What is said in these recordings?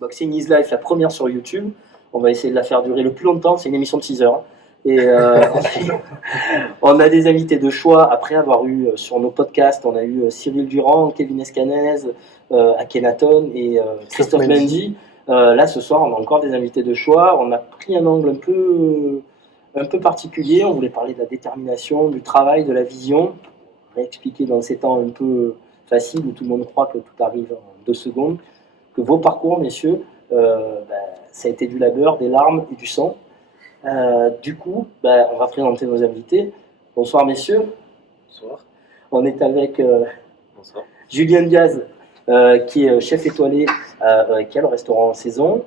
Boxing is Life, la première sur YouTube. On va essayer de la faire durer le plus longtemps. C'est une émission de 6 heures. Et on a des invités de choix. Après avoir eu sur nos podcasts, on a eu Cyril Durand, Kevin Escanez, Akhenaton et Christophe Mendy. Là, ce soir, on a encore des invités de choix. On a pris un angle un peu particulier. On voulait parler de la détermination, du travail, de la vision. Réexpliquer dans ces temps un peu faciles où tout le monde croit que tout arrive en 2 secondes. Que vos parcours, messieurs, ça a été du labeur, des larmes et du sang. Du coup, on va présenter nos invités. Bonsoir, messieurs. Bonsoir. On est avec Bonsoir. Julien Diaz, qui est chef étoilé qui a le restaurant en saison.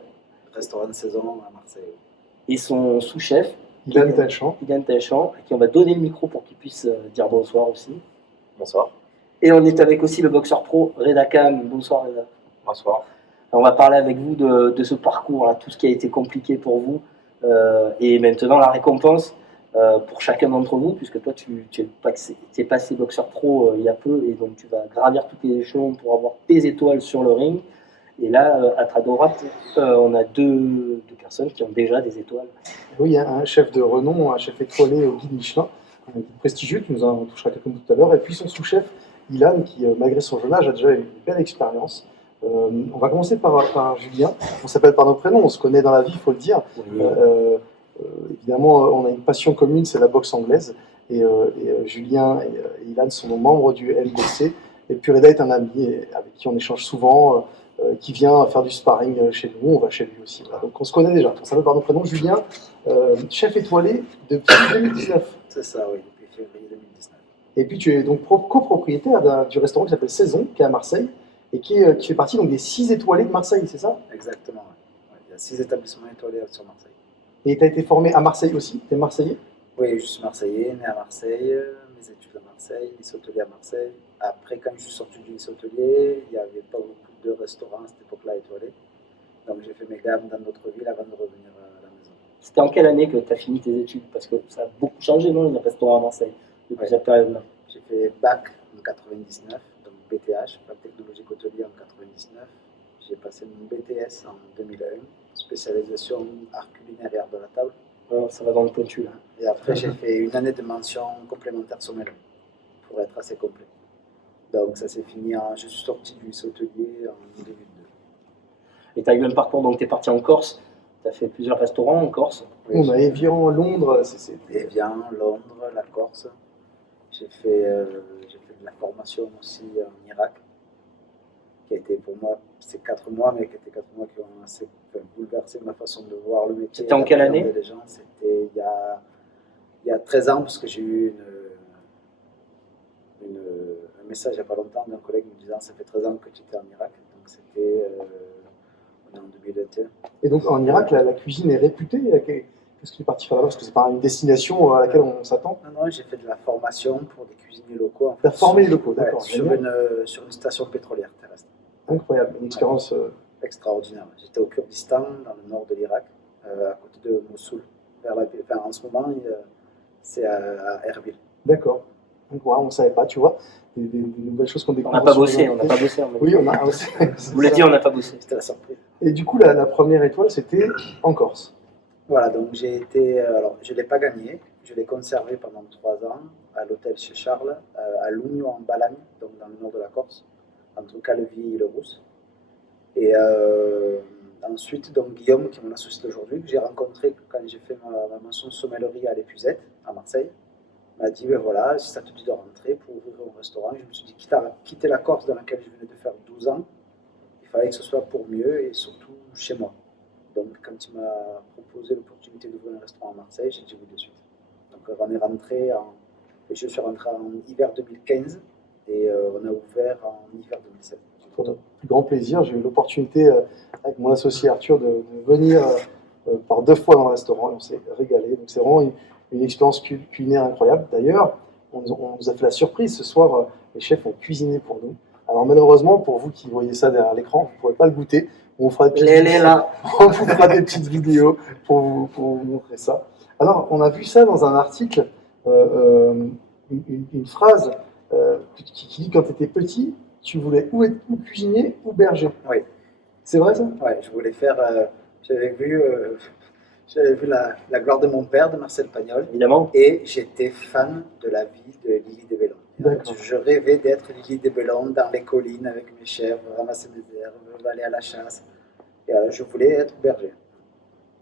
Restaurant de saison à Marseille. Et son sous-chef, Ilan Taichan, à qui on va donner le micro pour qu'il puisse dire bonsoir aussi. Bonsoir. Et on est avec aussi le boxeur pro Reda Khan. Bonsoir, Reda. Bonsoir. On va parler avec vous de ce parcours, là, tout ce qui a été compliqué pour vous. Et maintenant la récompense pour chacun d'entre vous, puisque toi tu es passé boxeur pro il y a peu, et donc tu vas gravir tous les échelons pour avoir tes étoiles sur le ring. Et là, à ta droite, on a deux personnes qui ont déjà des étoiles. Oui, un chef de renom, un chef étoilé au guide Michelin, un guide prestigieux qui nous en touchera quelques minutes tout à l'heure, et puis son sous-chef Ilan, qui malgré son jeune âge a déjà une belle expérience. On va commencer par Julien. On s'appelle par nos prénoms, on se connaît dans la vie, il faut le dire. Oui. Évidemment, on a une passion commune, c'est la boxe anglaise. Et Julien et Ilan sont nos membres du MBC. Et puis Reda est un ami avec qui on échange souvent, qui vient faire du sparring chez nous. On va chez lui aussi. Voilà. Donc on se connaît déjà. On s'appelle par nos prénoms. Julien, chef étoilé depuis 2019. C'est ça, oui, depuis février 2019. Et puis tu es donc copropriétaire du restaurant qui s'appelle Saison, qui est à Marseille, et qui fait partie donc, des 6 étoilés de Marseille, c'est ça? Exactement, oui. Il y a 6 établissements étoilés sur Marseille. Et tu as été formé à Marseille aussi? Tu es Marseillais? Oui, je suis Marseillais, né à Marseille, mes études à Marseille, lycée hôtelier à Marseille. Après, quand je suis sorti du lycée hôtelier, il n'y avait pas beaucoup de restaurants à cette époque-là étoilés. Donc j'ai fait mes gammes dans d'autres villes avant de revenir à la maison. C'était en quelle année que tu as fini tes études? Parce que ça a beaucoup changé, non, les restaurants à Marseille, depuis cette période-là. J'ai fait bac en 99. BTH, bac technologique hôtelier en 99. J'ai passé mon BTS en 2001, spécialisation art culinaire et art de la table. Ouais, ça va dans le pointu là. Et après, j'ai fait une année de mention complémentaire sommelier pour être assez complet. Donc ça s'est fini, je suis sorti du lycée hôtelier en 2002. Et tu as eu un parcours, donc tu es parti en Corse, tu as fait plusieurs restaurants en Corse. Oui, on a Évian, Londres. Évian, Londres, la Corse. J'ai fait de la formation aussi en Irak, qui a été pour moi, c'est 4 mois, mais qui étaient 4 mois qui ont assez bouleversé ma façon de voir le métier. C'était en quelle année? C'était il y a 13 ans, parce que j'ai eu un message il n'y a pas longtemps d'un collègue me disant ça fait 13 ans que tu étais en Irak, donc c'était on est en 2021. Et donc en Irak, la cuisine est réputée. Qu'est-ce que tu es parti faire là-bas? Parce que c'est pas une destination à laquelle on s'attend. Non, j'ai fait de la formation pour des cuisiniers locaux. En fait, tu as formé les locaux, d'accord. Ouais, sur une station pétrolière terrestre. Incroyable, une expérience extraordinaire. J'étais au Kurdistan, dans le nord de l'Irak, à côté de Mossoul. En ce moment, c'est à Erbil. D'accord. On ne savait pas, tu vois. Des nouvelles choses qu'on découvre. On n'a pas bossé. Oui, on a bossé. Vous l'avez dit, on n'a pas bossé. C'était la surprise. Et du coup, la première étoile, c'était en Corse. Voilà, donc j'ai été. Alors, je ne l'ai pas gagné. Je l'ai conservé pendant 3 ans à l'hôtel chez Charles, à Lugno en Balagne, donc dans le nord de la Corse, entre Calvi et Le Rousse. Et ensuite, donc Guillaume, qui est mon associé d'aujourd'hui, que j'ai rencontré quand j'ai fait ma mention de sommellerie à l'Épuisette, à Marseille, m'a dit ben voilà, si ça te dit de rentrer pour ouvrir un restaurant. Je me suis dit, quitter la Corse dans laquelle je venais de faire 12 ans, il fallait que ce soit pour mieux et surtout chez moi. Donc, quand il m'a proposé l'opportunité d'ouvrir un restaurant à Marseille, j'ai dit oui de suite. Donc, je suis rentré en hiver 2015 et on a ouvert en hiver 2017. Pour notre plus grand plaisir, j'ai eu l'opportunité avec mon associé Arthur de venir par 2 fois dans le restaurant et on s'est régalé. Donc, c'est vraiment une expérience culinaire incroyable. D'ailleurs, on nous a fait la surprise ce soir, les chefs ont cuisiné pour nous. Alors, malheureusement, pour vous qui voyez ça derrière l'écran, vous ne pourrez pas le goûter. On fera des petites vidéos pour vous montrer ça. Alors, on a vu ça dans un article, une phrase qui dit quand tu étais petit, tu voulais ou cuisinier ou berger. Oui. C'est vrai ça? Ouais, je voulais faire. J'avais vu la gloire de mon père, de Marcel Pagnol, Évidemment. et j'étais fan de la vie de Lily des Bellons. D'accord. Je rêvais d'être Lily des Bellons dans les collines avec mes chèvres, ramasser mes herbes, aller à la chasse. Et je voulais être berger.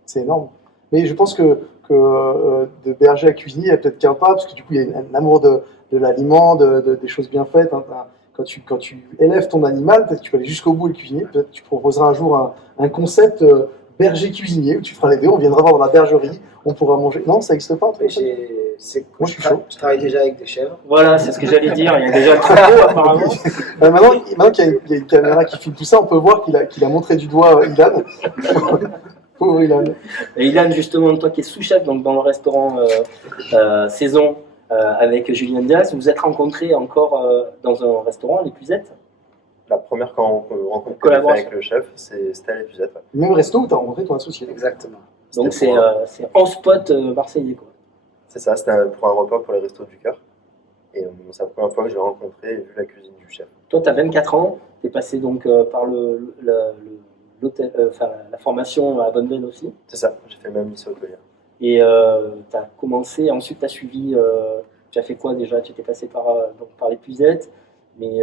C'est énorme. Mais je pense que de berger à cuisinier, il y a peut-être qu'un pas, parce que du coup, il y a un amour de l'aliment, des choses bien faites. Hein. Quand tu élèves ton animal, peut-être que tu peux aller jusqu'au bout et le cuisiner. Peut-être que tu proposeras un jour un concept berger-cuisinier, où tu feras les deux. On viendra voir dans la bergerie, on pourra manger. Non, ça n'existe pas un truc comme ça. Moi, je suis chaud. Je travaille déjà avec des chèvres. Voilà, c'est ce que j'allais dire. Il y a déjà le troupeau apparemment. Maintenant qu'il y a une caméra qui filme tout ça, on peut voir qu'il a montré du doigt Ilan. Pauvre Ilan. Et Ilan, justement, toi qui es sous-chef donc dans le restaurant Saison avec Julien Diaz, vous vous êtes rencontrés encore dans un restaurant, les Puzettes. La première rencontre que j'ai fait avec le chef, c'était à l'Épuisette. Ouais. Même resto où tu as rencontré ton associé. Exactement. Donc c'est en spot marseillais quoi. C'est ça, c'était pour un repas pour les Restos du Cœur. Et c'est la première fois que j'ai rencontré et vu la cuisine du chef. Toi, tu as 24 ans, tu es passé donc par l'hôtel, la formation à Bonneville aussi. C'est ça, j'ai fait le même lycée hôtelier. Et tu as commencé, ensuite tu as suivi, tu as fait quoi déjà? Tu étais passé par les Puzettes, mais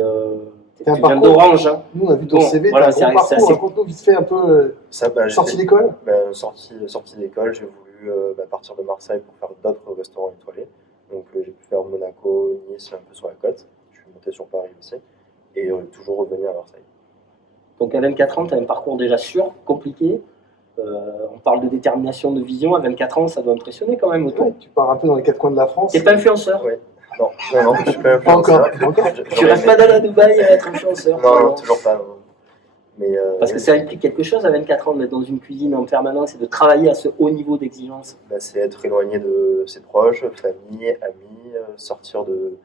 tu viens d'Orange. Hein. Nous, on a vu ton CV, voilà, tu as un gros parcours, raconte-nous vite fait un peu sortie d'école. Sortie d'école, j'ai voulu partir de Marseille pour faire d'autres restaurants étoilés. Donc j'ai pu faire Monaco, Nice, un peu sur la côte. Je suis monté sur Paris aussi. Et toujours revenu à Marseille. Donc à 24 ans, tu as un parcours déjà sûr, compliqué. On parle de détermination, de vision. À 24 ans, ça doit impressionner quand même autour. Ouais, tu pars un peu dans les quatre coins de la France. T'es pas influenceur? Ouais. Non, je suis pas influenceur. Pas encore. Tu restes pas d'aller à Dubaï à être influenceur? Non, toujours pas. Non. Mais, parce que ça implique quelque chose à 24 ans d'être dans une cuisine en permanence et de travailler à ce haut niveau d'exigence. C'est être éloigné de ses proches, famille, amis, sortir de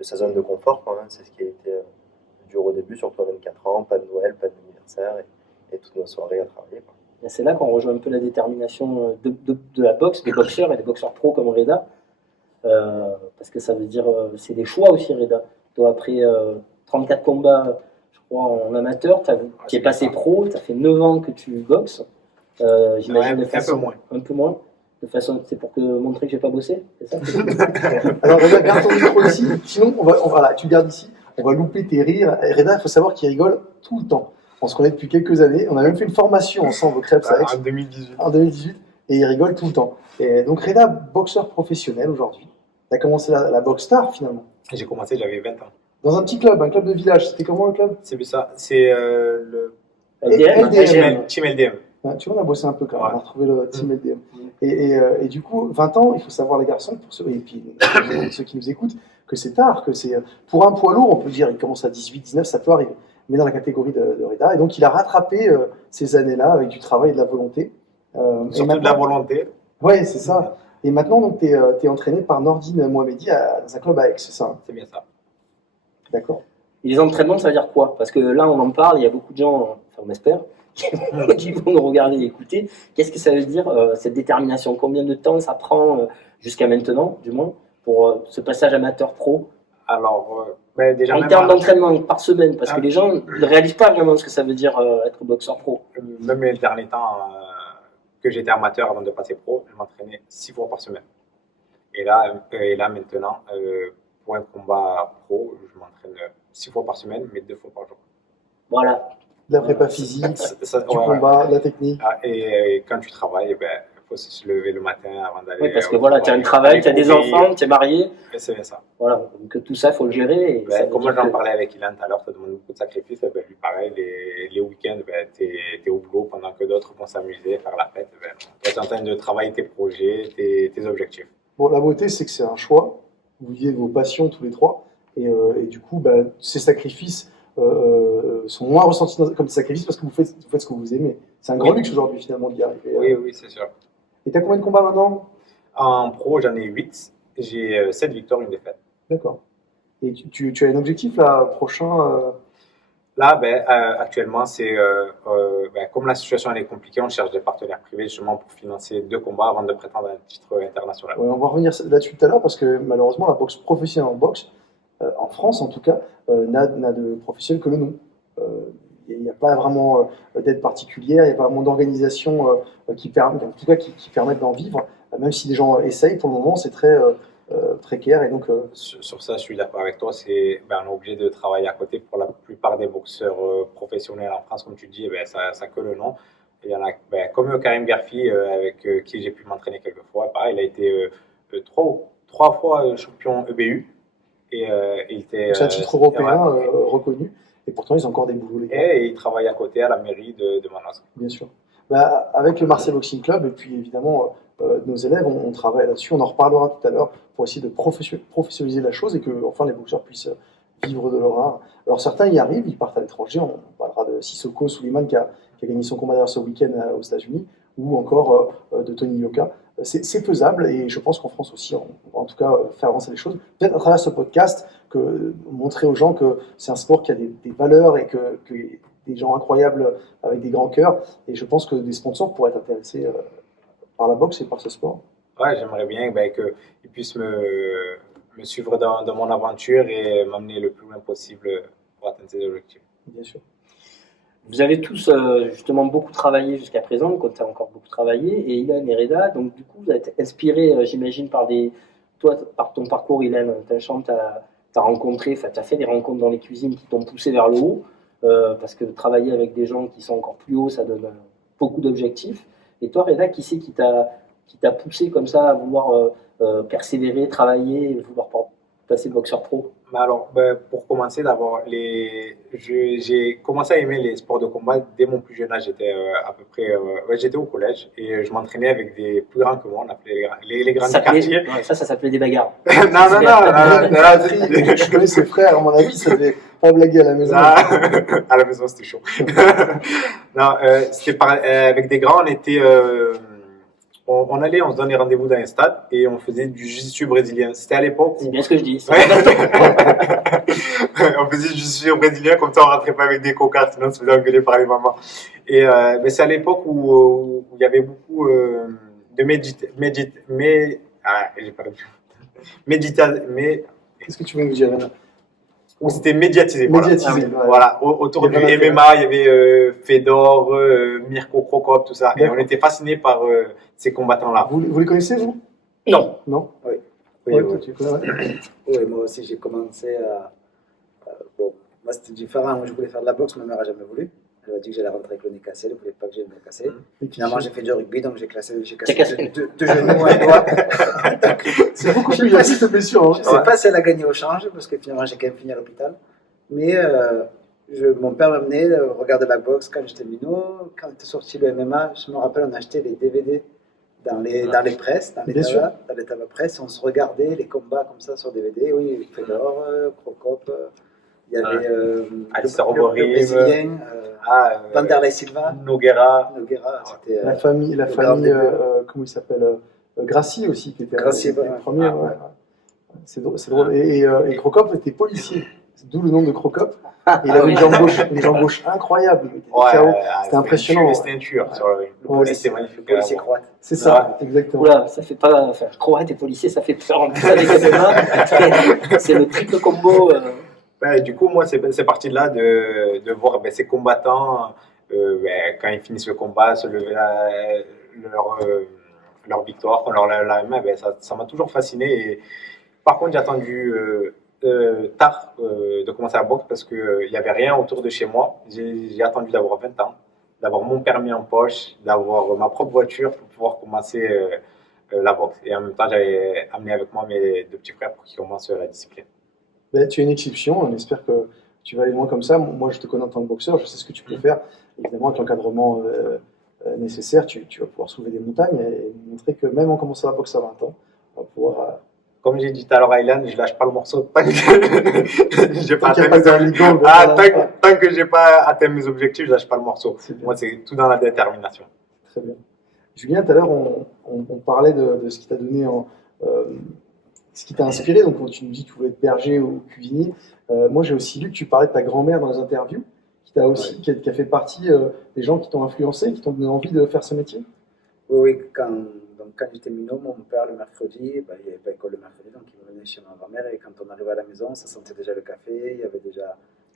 sa zone de confort quand même. C'est ce qui a été dur au début, surtout à 24 ans, pas de Noël, pas d'anniversaire et toutes nos soirées à travailler. C'est là qu'on rejoint un peu la détermination de la boxe, des boxeurs et des boxeurs pros comme Reda. Parce que ça veut dire, c'est des choix aussi, Reda. Toi, après 34 combats, je crois, en amateur, tu es passé pro, tu as fait 9 ans que tu boxes. J'imagine de façon un peu moins. De façon, c'est pour montrer que j'ai pas bossé, c'est ça? Alors, Reda, garde ton micro ici. Sinon, là, tu le gardes ici. On va louper tes rires. Et Reda, il faut savoir qu'il rigole tout le temps. On se connaît depuis quelques années. On a même fait une formation ensemble au Krebs à Aix. En 2018. En 2018. Et il rigole tout le temps. Et donc, Reda, boxeur professionnel aujourd'hui. Tu as commencé la boxe tard, finalement. J'ai commencé, j'avais 20 ans. Dans un petit club, un club de village. C'était comment le club? C'est ça. C'est le LDM. Team LDM. Tu vois, on a bossé un peu quand même. On a retrouvé le Team LDM. Et du coup, 20 ans, il faut savoir, les garçons, et puis ceux qui nous écoutent, que c'est tard, que c'est pour un poids lourd, on peut dire, il commence à 18, 19, ça peut arriver, mais dans la catégorie de Reda. Et donc, il a rattrapé ces années-là avec du travail et de la volonté. Surtout de la volonté. Oui, c'est ça. Et maintenant, tu es entraîné par Nordine Mohamedi dans un club à Aix, c'est ça? C'est bien ça. D'accord. Et les entraînements, ça veut dire quoi? Parce que là, on en parle, il y a beaucoup de gens, enfin, on espère, qui vont nous regarder et écouter. Qu'est-ce que ça veut dire, cette détermination? Combien de temps ça prend, jusqu'à maintenant, du moins, pour ce passage amateur-pro? Alors, déjà. En termes d'entraînement par semaine, parce que les gens ne réalisent pas vraiment ce que ça veut dire être boxeur pro. Même les derniers temps que j'étais amateur avant de passer pro, je m'entraînais 6 fois par semaine. Et là maintenant, pour un combat pro, je m'entraîne 6 fois par semaine, mais 2 fois par jour. Voilà. La prépa physique, du combat, la technique. Et quand tu travailles, il faut se lever le matin avant d'aller. Oui, parce que voilà, tu as un travail, tu as des enfants, tu es marié. C'est bien ça. Voilà, donc tout ça, il faut le gérer. Et comme j'en parlais avec Ilan tout à l'heure, ça demande beaucoup de sacrifices. Lui, pareil, les week-ends, tu es au boulot pendant que d'autres vont s'amuser, faire la fête. Tu es en train de travailler tes projets, tes objectifs. Bon, la beauté, c'est que c'est un choix. Vous vivez vos passions tous les trois. Et du coup, ces sacrifices sont moins ressentis comme des sacrifices parce que vous faites ce que vous aimez. C'est un grand luxe aujourd'hui, finalement, d'y arriver. Oui, c'est sûr. Et tu as combien de combats maintenant? En pro, j'en ai 8. J'ai 7 victoires, 1 défaite. D'accord. Et tu as un objectif là, prochain Là, actuellement, c'est comme la situation elle est compliquée, on cherche des partenaires privés justement pour financer 2 combats avant de prétendre à un titre international. Ouais, on va revenir là-dessus tout à l'heure parce que malheureusement, la boxe professionnelle en boxe, en France en tout cas, n'a de professionnels que le nom. Il y a pas vraiment d'aide particulière, il n'y a pas vraiment d'organisation qui permettent d'en vivre. Même si les gens essayent, pour le moment, c'est très précaire. Et donc, Sur ça, je suis d'accord avec toi. On est obligé de travailler à côté pour la plupart des boxeurs professionnels en France, comme tu dis, ça que le nom. Il y en a, comme Karim Garfi, avec qui j'ai pu m'entraîner quelques fois. Pareil, il a été trois fois champion EBU. Il était, c'est un titre européen reconnu. Et pourtant, ils ont encore des boulots, les gars. et il travaille à côté à la mairie de Manosque. Bien sûr. Avec le Marseille Boxing Club et puis évidemment nos élèves, on travaille là-dessus. On en reparlera tout à l'heure pour essayer de professionnaliser la chose et que enfin les boxeurs puissent vivre de leur art. Alors certains y arrivent, ils partent à l'étranger. On parlera de Sissoko Souleymane qui a gagné son combat d'ailleurs ce week-end aux États-Unis, ou encore de Tony Yoka. C'est faisable et je pense qu'en France aussi, on va en tout cas faire avancer les choses. Peut-être à travers ce podcast, montrer aux gens que c'est un sport qui a des valeurs et que des gens incroyables avec des grands cœurs. Et je pense que des sponsors pourraient être intéressés par la boxe et par ce sport. Ouais, j'aimerais bien qu'ils puissent me suivre dans mon aventure et m'amener le plus loin possible pour atteindre ces objectifs. Bien sûr. Vous avez tous justement beaucoup travaillé jusqu'à présent, vous comptez encore beaucoup travailler, et Ilan et Reda, donc du coup vous êtes inspiré, j'imagine, par ton parcours, Ilan, tu as rencontré, tu as fait des rencontres dans les cuisines qui t'ont poussé vers le haut, parce que travailler avec des gens qui sont encore plus hauts, ça donne beaucoup d'objectifs. Et toi, Reda, qui c'est qui t'a poussé comme ça à vouloir persévérer, travailler, et vouloir passer boxeur pro? Pour commencer, d'abord, j'ai commencé à aimer les sports de combat dès mon plus jeune âge. J'étais à peu près, j'étais au collège et je m'entraînais avec des plus grands que moi. On appelait les grands du quartier. Ouais, ça s'appelait des bagarres. Non. Je connais ses frères, à mon avis, ça devait pas blaguer à la maison. À la maison, c'était chaud. Non, avec des grands, on allait, on se donnait rendez-vous dans un stade et on faisait du jiu-jitsu brésilien. C'était à l'époque où... C'est bien ce que je dis. Ouais. On faisait du jiu-jitsu brésilien, comme ça on rentrait pas avec des cocards, sinon on se faisait engueuler par les mamans. Et c'est à l'époque où il y avait beaucoup de Qu'est-ce que tu veux nous dire, Reda? où c'était médiatisé. Médiatisé, voilà. Autour du MMA, il y avait Fedor, Mirko Cro Cop, tout ça. Et on était fascinés par ces combattants-là. Vous les connaissez, vous? Non. Non? Oui. Ouais, Oui, toi, tu connais, ouais. oui, moi aussi j'ai commencé à. Bon, moi c'était différent. Moi je voulais faire de la boxe, ma mère n'a jamais voulu. Elle m'a dit que j'allais rentrer avec le nez cassé, elle ne voulait pas que j'ai le nez cassé. Finalement j'ai fait du rugby, donc j'ai cassé deux genoux, un doigt. C'est beaucoup plus facile de blessure. Je ne sais pas si elle a gagné au change, parce que finalement j'ai quand même fini à l'hôpital. Mais mon père m'amenait regarder la boxe quand j'étais minot. Quand était sorti le MMA, je me rappelle, on achetait les DVD dans les presses, dans les tabac presse. On se regardait les combats comme ça sur DVD. Oui, Fedor, Crocop, il y avait le Brésilien, Vanderlei Silva, Nogueira. C'était La famille comment il s'appelle Gracie aussi, qui était Gracie, le premier. Ouais. C'est drôle. Et Crocop était policier. C'est d'où le nom de Crocop. Et il avait une jambe gauche incroyable. C'était impressionnant. C'était un tueur sur le ring. C'était magnifique. Le policier croate. C'est ça, exactement. Oula, ça fait pas. Enfin, croate et policier, ça fait peur en plus avec MMA. C'est le triple combo. Du coup, moi, c'est parti de là de voir ces combattants, quand ils finissent le combat, se lever leur victoire, la main, ça m'a toujours fasciné. Et, par contre, j'ai attendu tard de commencer à boxe parce qu'il n'y avait rien autour de chez moi. J'ai attendu d'avoir 20 ans, d'avoir mon permis en poche, d'avoir ma propre voiture pour pouvoir commencer la boxe. Et en même temps, j'avais amené avec moi mes deux petits frères pour qu'ils commencent la discipline. Tu es une exception, on espère que tu vas aller loin comme ça. Moi, je te connais en tant que boxeur, je sais ce que tu peux faire. Évidemment, avec l'encadrement nécessaire, tu vas pouvoir soulever des montagnes et montrer que même en commençant la boxe à 20 ans, on va pouvoir... Comme j'ai dit tout à l'heure à Ilan, je lâche pas le morceau tant que j'ai pas tant que j'ai pas atteint mes objectifs, je lâche pas le morceau. Moi, c'est tout dans la détermination. Très bien. Julien, tout à l'heure, on parlait de ce qui t'a donné ce qui t'a inspiré. Donc, quand tu nous dis que tu voulais être berger ou cuisinier, moi, j'ai aussi lu que tu parlais de ta grand-mère dans les interviews, qui a fait partie des gens qui t'ont influencé, qui t'ont donné envie de faire ce métier. Oui, quand j'étais minot, mon père, le mercredi, il n'y avait pas école le mercredi, donc il venait chez ma grand-mère et quand on arrivait à la maison, ça sentait déjà le café, il y avait déjà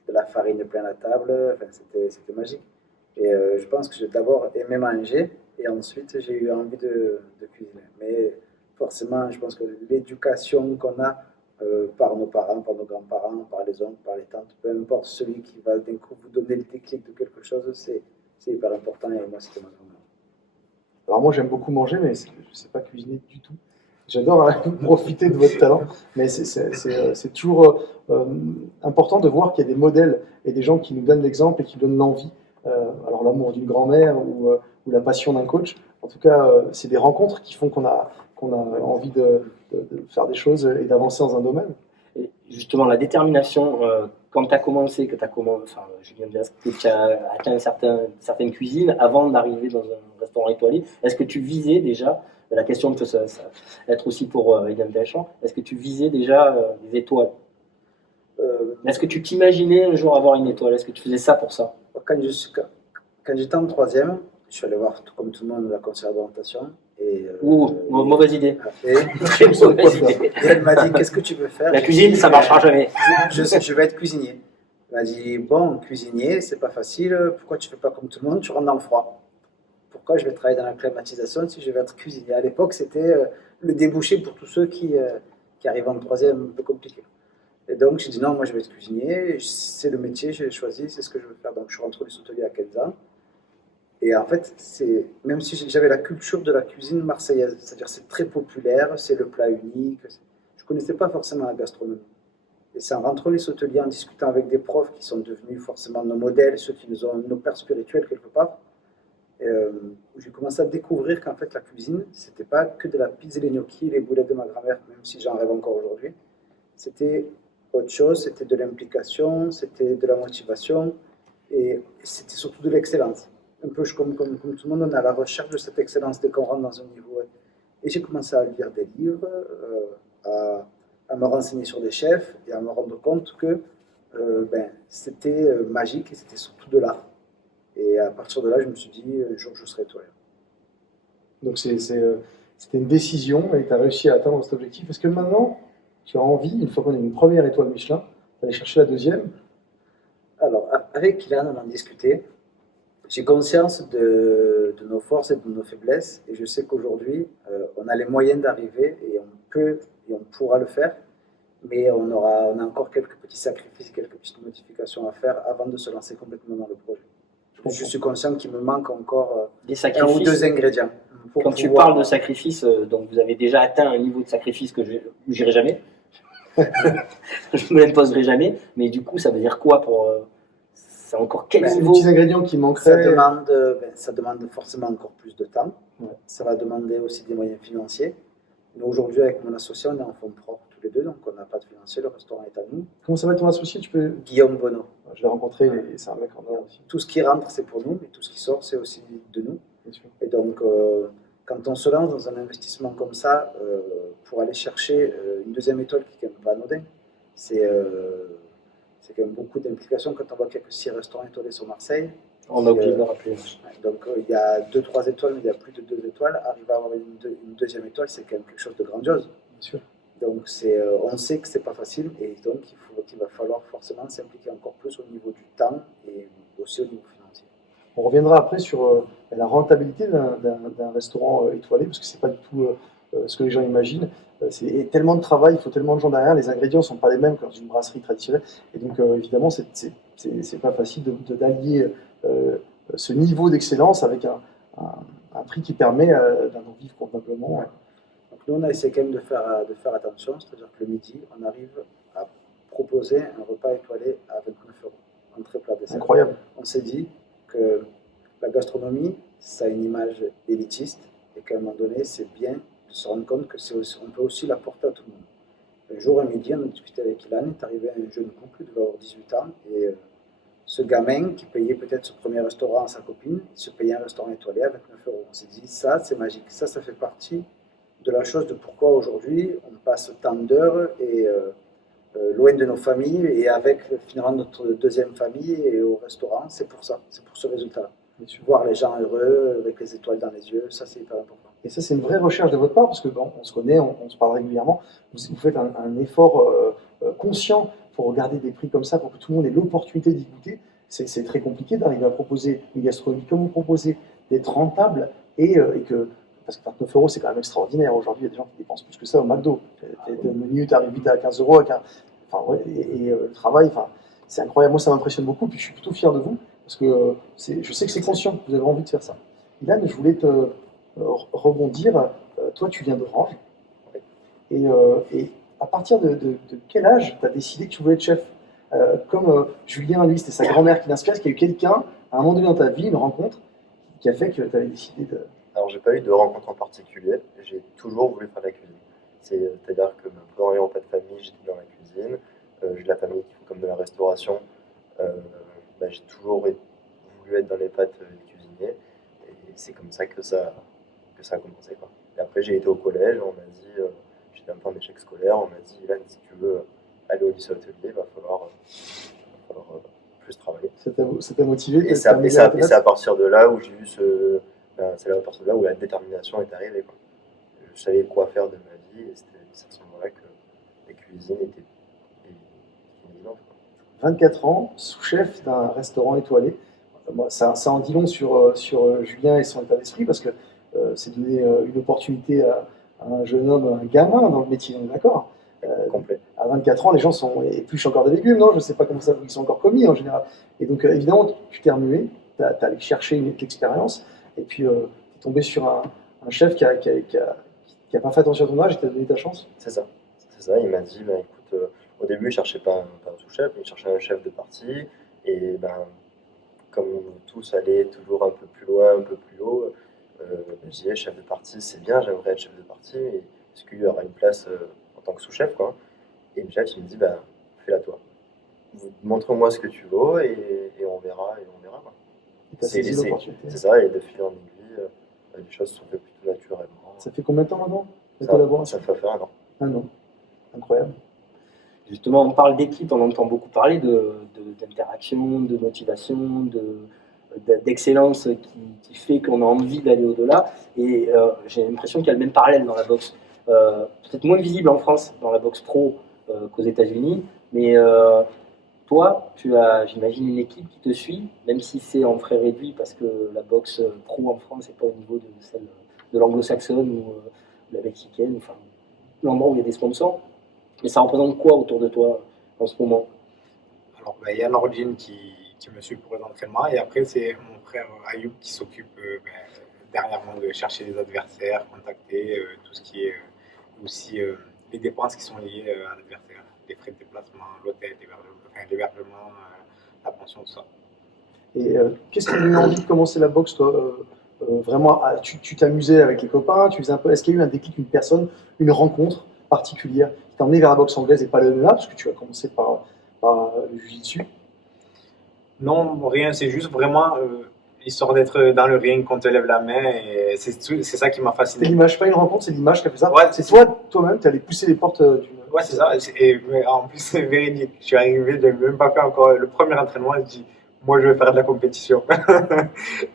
de la farine plein la table, enfin, c'était magique. Et je pense que j'ai d'abord aimé manger et ensuite j'ai eu envie de cuisiner. Mais forcément, je pense que l'éducation qu'on a par nos parents, par nos grands-parents, par les oncles, par les tantes, peu importe celui qui va d'un coup vous donner le déclic de quelque chose, c'est hyper important et moi c'était ma grand-mère. Alors moi j'aime beaucoup manger, mais je ne sais pas cuisiner du tout. J'adore profiter de votre talent, mais c'est toujours important de voir qu'il y a des modèles et des gens qui nous donnent l'exemple et qui donnent l'envie. Alors l'amour d'une grand-mère ou la passion d'un coach. En tout cas, c'est des rencontres qui font qu'on a envie de faire des choses et d'avancer dans un domaine. Et justement, la détermination, quand tu as commencé, enfin, Julien Bias, que tu as atteint certaines cuisines avant d'arriver dans un restaurant étoilé, est-ce que tu visais déjà, la question peut être aussi pour Eliane Deschamps, est-ce que tu visais déjà des étoiles? Est-ce que tu t'imaginais un jour avoir une étoile? Est-ce que tu faisais ça pour ça? Quand j'étais en troisième, je suis allé voir, comme tout le monde, la conseillère d'orientation. Mauvaise idée. Et elle m'a dit, qu'est-ce que tu veux faire? La cuisine, ça ne marchera jamais. Je vais être cuisinier. Elle m'a dit, bon, cuisinier, c'est pas facile, pourquoi tu fais pas comme tout le monde, tu rentres dans le froid. Pourquoi je vais travailler dans la climatisation si je vais être cuisinier? À l'époque, c'était le débouché pour tous ceux qui arrivent en troisième, un peu compliqué. Et donc, j'ai dit non, moi je vais être cuisinier, c'est le métier, j'ai choisi, c'est ce que je veux faire. Donc, je suis rentré au Sautelier à 15 ans. Et en fait, même si j'avais la culture de la cuisine marseillaise, c'est-à-dire c'est très populaire, c'est le plat unique, je ne connaissais pas forcément la gastronomie. Et c'est en rentrant au Sautelier, en discutant avec des profs qui sont devenus forcément nos modèles, ceux qui nous ont nos pères spirituels quelque part, où j'ai commencé à découvrir qu'en fait la cuisine, c'était pas que de la pizza et les gnocchis, les boulettes de ma grand-mère, même si j'en rêve encore aujourd'hui. C'était autre chose, c'était de l'implication, c'était de la motivation et c'était surtout de l'excellence. Un peu comme tout le monde, on est à la recherche de cette excellence dès qu'on rentre dans un niveau. Et j'ai commencé à lire des livres, à me renseigner sur des chefs et à me rendre compte que c'était magique et c'était surtout de l'art. Et à partir de là, je me suis dit, un jour, je serai étoilé. Donc c'était une décision et tu as réussi à atteindre cet objectif. Est-ce que maintenant, tu as envie, une fois qu'on a une première étoile Michelin, d'aller chercher la deuxième? Alors, avec Kylian, on en discutait. J'ai conscience de nos forces et de nos faiblesses. Et je sais qu'aujourd'hui, on a les moyens d'arriver et on peut et on pourra le faire. Mais on a encore quelques petits sacrifices, quelques petites modifications à faire avant de se lancer complètement dans le projet. Je suis conscient qu'il me manque encore un ou deux ingrédients. Quand tu parles de sacrifice, donc vous avez déjà atteint un niveau de sacrifice que je n'irai jamais. Je ne me l'imposerai jamais. Mais du coup, ça veut dire quoi pour... c'est encore quel niveau? Les petits ingrédients qui manqueraient. Ça demande forcément encore plus de temps. Ouais. Ça va demander aussi des moyens financiers. Nous, aujourd'hui, avec mon associé, on est en fonds propres tous les deux, donc on n'a pas de financier, le restaurant est à nous. Comment s'appelle ton associé? Guillaume Bonneau. Je l'ai rencontré, c'est un mec en or aussi. Tout ce qui rentre, c'est pour nous, mais tout ce qui sort, c'est aussi de nous. Bien sûr. Et donc, quand on se lance dans un investissement comme ça, pour aller chercher une deuxième étoile qui est quand même pas anodin, c'est quand même beaucoup d'implications. Quand on voit qu'il n'y a que 6 restaurants étoilés sur Marseille, on a oublié de le rappeler. Donc il y a 2-3 étoiles, mais il y a plus de 2 étoiles. Arriver à avoir une deuxième étoile, c'est quand même quelque chose de grandiose. Bien sûr. Donc on sait que c'est pas facile et donc il va falloir forcément s'impliquer encore plus au niveau du temps et aussi au niveau financier. On reviendra après sur la rentabilité d'un restaurant étoilé, parce que c'est pas du tout ce que les gens imaginent. C'est tellement de travail, il faut tellement de gens derrière, les ingrédients ne sont pas les mêmes que dans une brasserie traditionnelle. Et donc évidemment, c'est pas facile d'allier ce niveau d'excellence avec un prix qui permet d'en vivre convenablement. Ouais. Donc nous, on a essayé quand même de faire attention, c'est-à-dire que le midi, on arrive à proposer un repas étoilé à 29 €, entrée, plat, dessert. Incroyable. On s'est dit que la gastronomie, ça a une image élitiste et qu'à un moment donné, c'est bien de se rendre compte qu'on peut aussi la porter à tout le monde. Un jour, un midi, on a discuté avec Ilan, est arrivé un jeune couple, il devait avoir 18 ans, et ce gamin qui payait peut-être ce premier restaurant à sa copine, il se payait un restaurant étoilé à 29 €. On s'est dit, ça, c'est magique. Ça fait partie de la chose de pourquoi aujourd'hui, on passe tant d'heures et loin de nos familles et avec finalement notre deuxième famille et au restaurant, c'est pour ça, c'est pour ce résultat-là. Voir les gens heureux avec les étoiles dans les yeux, ça c'est hyper important. Et ça c'est une vraie recherche de votre part, parce que bon, on se connaît, on se parle régulièrement, vous faites un effort conscient pour regarder des prix comme ça, pour que tout le monde ait l'opportunité d'y goûter, c'est très compliqué d'arriver à proposer une gastronomie comme vous proposez, d'être rentable et que. Parce que 29 euros, c'est quand même extraordinaire. Aujourd'hui, il y a des gens qui dépensent plus que ça au McDo. Le menu, tu arrives vite à 15 euros. Le travail, c'est incroyable. Moi, ça m'impressionne beaucoup. Puis je suis plutôt fier de vous parce que je sais que c'est conscient que vous avez envie de faire ça. Ilan, je voulais te rebondir. Toi, tu viens d'Orange. Et à partir de quel âge tu as décidé que tu voulais être chef comme Julien, lui, c'était sa grand-mère qui l'inspire. Est-ce qu'il y a eu quelqu'un, à un moment donné dans ta vie, une rencontre, qui a fait que tu avais décidé de. Alors, j'ai pas eu de rencontre en particulier. J'ai toujours voulu faire la cuisine. C'est-à-dire que même pendant les repas de famille, j'étais dans la cuisine. J'ai de la famille qui fait comme de la restauration. J'ai toujours voulu être dans les pâtes des cuisiniers. Et c'est comme ça que ça a commencé, quoi. Et après, j'ai été au collège. On m'a dit, j'étais un peu en échec scolaire. On m'a dit, Ilan, si tu veux aller au lycée hôtelier, il va falloir plus travailler. Ça t'a motivé. Et c'est à partir de là où j'ai eu c'est là à partir de là où la détermination est arrivée, quoi. Je savais quoi faire de ma vie et c'est à ce moment-là que la cuisine était évidente, quoi. 24 ans, sous-chef d'un restaurant étoilé. Ça en dit long sur Julien et son état d'esprit parce que c'est donner une opportunité à un jeune homme, un gamin dans le métier, on est d'accord. Complet. À 24 ans, les gens épluchent encore des légumes, non? Je ne sais pas comment ça, ils sont encore commis en général. Et donc, évidemment, tu t'es remué, tu as allé chercher une expérience, et puis tu es tombé sur un chef qui a pas fait attention à ton âge et t'a donné ta chance. C'est ça. Il m'a dit, écoute, au début, il ne cherchait pas un sous-chef, il cherchait un chef de partie, et comme tous allaient toujours un peu plus loin, un peu plus haut, je disais, chef de partie, c'est bien, j'aimerais être chef de partie, mais est-ce qu'il y aura une place en tant que sous-chef, quoi? Et le chef, il me dit, fais-la toi. Montre-moi ce que tu veux et on verra, quoi. C'est l'opportunité. C'est ça, et de fil en aiguille, les choses se sont faites plutôt naturellement. Ça fait combien de temps maintenant? Ça fait 1 an. 1 an. Incroyable. Justement, on parle d'équipe, on entend beaucoup parler d'interaction, de motivation, d'excellence qui fait qu'on a envie d'aller au-delà. Et j'ai l'impression qu'il y a le même parallèle dans la boxe. Peut-être moins visible en France, dans la boxe pro qu'aux États-Unis. Mais toi, tu as, j'imagine, une équipe qui te suit, même si c'est en frais réduits, parce que la boxe pro en France n'est pas au niveau de celle de l'anglo-saxonne ou de la mexicaine, enfin, l'endroit où il y a des sponsors. Mais ça représente quoi autour de toi en ce moment? Alors, il y a Nordine qui me suit pour les entraînements, et après, c'est mon frère Ayoub qui s'occupe dernièrement de chercher des adversaires, contacter tout ce qui est aussi les dépenses qui sont liées à l'adversaire, les frais de déplacement, l'hôtel, l'hébergement, la pension, tout ça. Et qu'est-ce qui t'a donné envie de commencer la boxe, toi? Vraiment, tu t'amusais avec les copains, tu faisais un peu. Est-ce qu'il y a eu un déclic, une personne, une rencontre particulière qui t'a emmené vers la boxe anglaise et pas le MMA, parce que tu as commencé par le jiu-jitsu? Non, rien, c'est juste vraiment histoire d'être dans le ring, qu'on te lève la main, et c'est ça qui m'a fasciné. C'est l'image, pas une rencontre, c'est l'image qui a fait ça. Ouais, c'est toi-même, tu allais pousser les portes d'une. Ouais, c'est ça. Mais en plus, c'est véridique. Je suis arrivé, je n'ai même pas fait encore le premier entraînement. Je dis, moi, je vais faire de la compétition.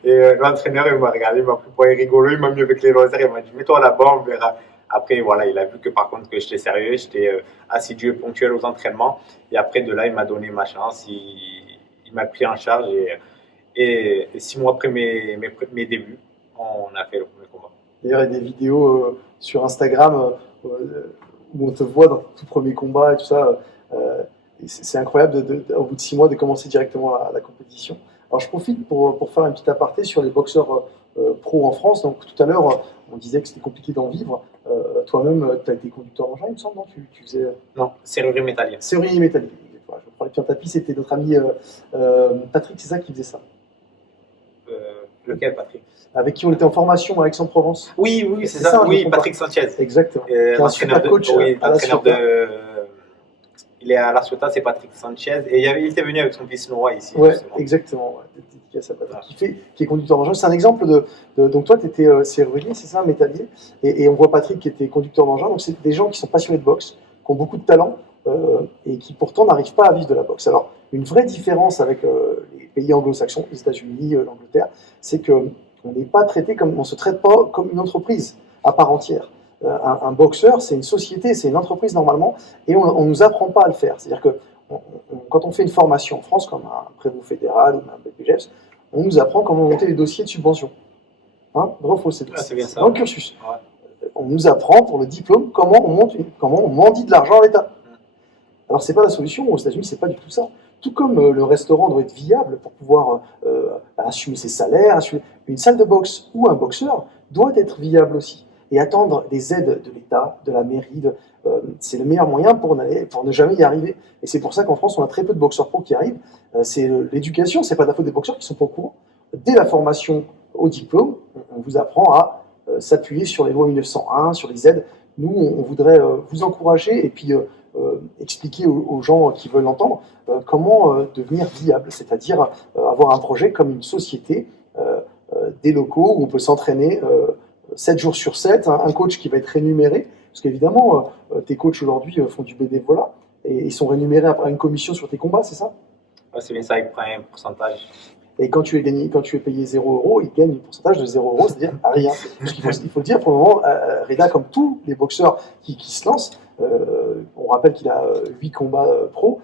Et l'entraîneur, il m'a regardé, il m'a pris pour un rigolo, il m'a mis avec les lancers, il m'a dit, mets-toi là-bas, on verra. Après, voilà, il a vu que par contre, que j'étais sérieux, j'étais assidu et ponctuel aux entraînements. Et après, de là, il m'a donné ma chance. Il m'a pris en charge. Et 6 mois après mes débuts, on a fait le premier combat. D'ailleurs, il y a des vidéos sur Instagram où on te voit dans ton tout premier combat et tout ça. Et c'est incroyable au bout de 6 mois de commencer directement la compétition. Alors je profite pour faire un petit aparté sur les boxeurs pro en France. Donc tout à l'heure, on disait que c'était compliqué d'en vivre. Toi-même, tu as été conducteur d'engin, il me semble, non? Tu faisais... Non, serrurier métallier. Serrurier métallique. Voilà, je parlais de Pierre Tapie, c'était notre ami Patrick, c'est ça qui faisait ça? Lequel, Patrick? Avec qui on était en formation à Aix-en-Provence. Oui, c'est ça. Oui, Patrick Sanchez. Exactement. L'entraîneur coach. Oui, l'entraîneur il est à La Ciotat, c'est Patrick Sanchez. Et il était venu avec son fils Noah ici. Oui, exactement. Ouais. Dédicace à Patrick, qui est conducteur d'engin. C'est un exemple donc toi, tu étais serrurier, c'est ça, métallier. Et on voit Patrick qui était conducteur d'engin. Donc c'est des gens qui sont passionnés de boxe, qui ont beaucoup de talent et qui pourtant n'arrivent pas à vivre de la boxe. Alors, une vraie différence avec les pays anglo-saxons, les États-Unis, l'Angleterre, c'est qu'on n'est pas traité on se traite pas comme une entreprise à part entière. Un boxeur, c'est une société, c'est une entreprise normalement, et on ne nous apprend pas à le faire. C'est-à-dire quand on fait une formation en France, comme un prévôt fédéral ou un BPGEPS, on nous apprend comment monter les dossiers de subvention. Hein, vrai ou faux, c'est bien ça. dans le cursus. Ouais. On nous apprend pour le diplôme comment on mendie de l'argent à l'État. Alors c'est pas la solution, aux États-Unis c'est pas du tout ça. Tout comme le restaurant doit être viable pour pouvoir assumer ses salaires, une salle de boxe ou un boxeur doit être viable aussi. Et attendre des aides de l'État, de la mairie, c'est le meilleur moyen pour ne jamais y arriver. Et c'est pour ça qu'en France on a très peu de boxeurs pro qui arrivent. C'est l'éducation, c'est pas de la faute des boxeurs qui sont pas au courant. Dès la formation au diplôme, on vous apprend à s'appuyer sur les lois 1901, sur les aides. Nous, on voudrait vous encourager et puis expliquer aux gens qui veulent l'entendre comment devenir viable, c'est-à-dire avoir un projet comme une société, des locaux où on peut s'entraîner 7 jours sur 7, un coach qui va être rémunéré, parce qu'évidemment, tes coachs aujourd'hui font du bénévolat et ils sont rémunérés à une commission sur tes combats, c'est ça? Ouais, c'est bien ça, il prend un pourcentage. Et quand tu es payé 0 €, il gagne un pourcentage de 0 €, c'est-à-dire rien. Parce il faut le dire, pour le moment, Reda, comme tous les boxeurs qui se lancent, on rappelle qu'il a 8 combats pro,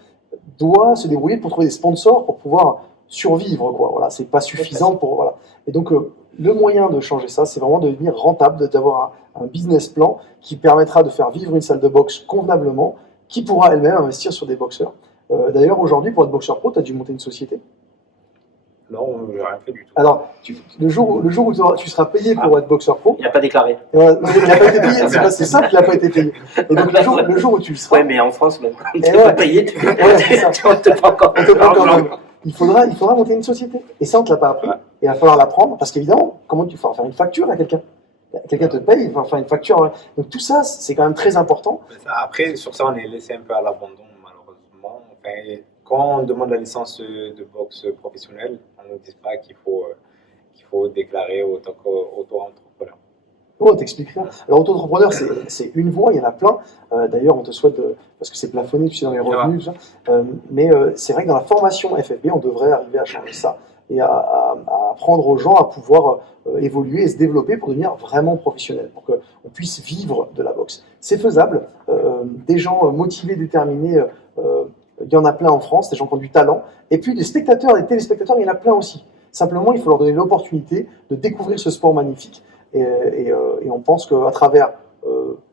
doit se débrouiller pour trouver des sponsors pour pouvoir survivre, quoi. Voilà, c'est pas suffisant pour, voilà. Et donc, le moyen de changer ça, c'est vraiment de devenir rentable, d'avoir un business plan qui permettra de faire vivre une salle de boxe convenablement, qui pourra elle-même investir sur des boxeurs. D'ailleurs, aujourd'hui, pour être boxeur pro, tu as dû monter une société. Non, j'ai rien fait du tout. Alors, le jour où tu seras payé pour être boxeur pro, Il n'a pas déclaré. il n'a pas été payé, c'est simple, il n'a pas été payé. Et donc, le jour où tu le seras, Ouais, mais en France, même quand tu Et n'es ouais. pas payé, tu c'est ça. on te prend encore. on te prend quand même. Il faudra monter une société. Et ça, on ne te l'a pas appris. Ouais. Et il va falloir l'apprendre, parce qu'évidemment, comment tu fais faire une facture à quelqu'un? Quelqu'un te paye, il va faire une facture. Donc tout ça, c'est quand même très important. Après, sur ça, on est laissé un peu à l'abandon, malheureusement. Enfin, quand on demande la licence de boxe professionnelle, on ne nous dit pas qu'il faut déclarer auto-entrepreneur. On t'expliquera. Alors, auto-entrepreneur, c'est une voie, il y en a plein. D'ailleurs, on te souhaite, parce que c'est plafonné, tu sais, dans les revenus, tout ça. Mais c'est vrai que dans la formation FFB, on devrait arriver à changer ça et à apprendre aux gens à pouvoir évoluer et se développer pour devenir vraiment professionnel, pour qu'on puisse vivre de la boxe. C'est faisable. Des gens motivés, déterminés, il y en a plein en France, des gens qui ont du talent. Et puis, des spectateurs, des téléspectateurs, il y en a plein aussi. Simplement, il faut leur donner l'opportunité de découvrir ce sport magnifique. Et on pense qu'à travers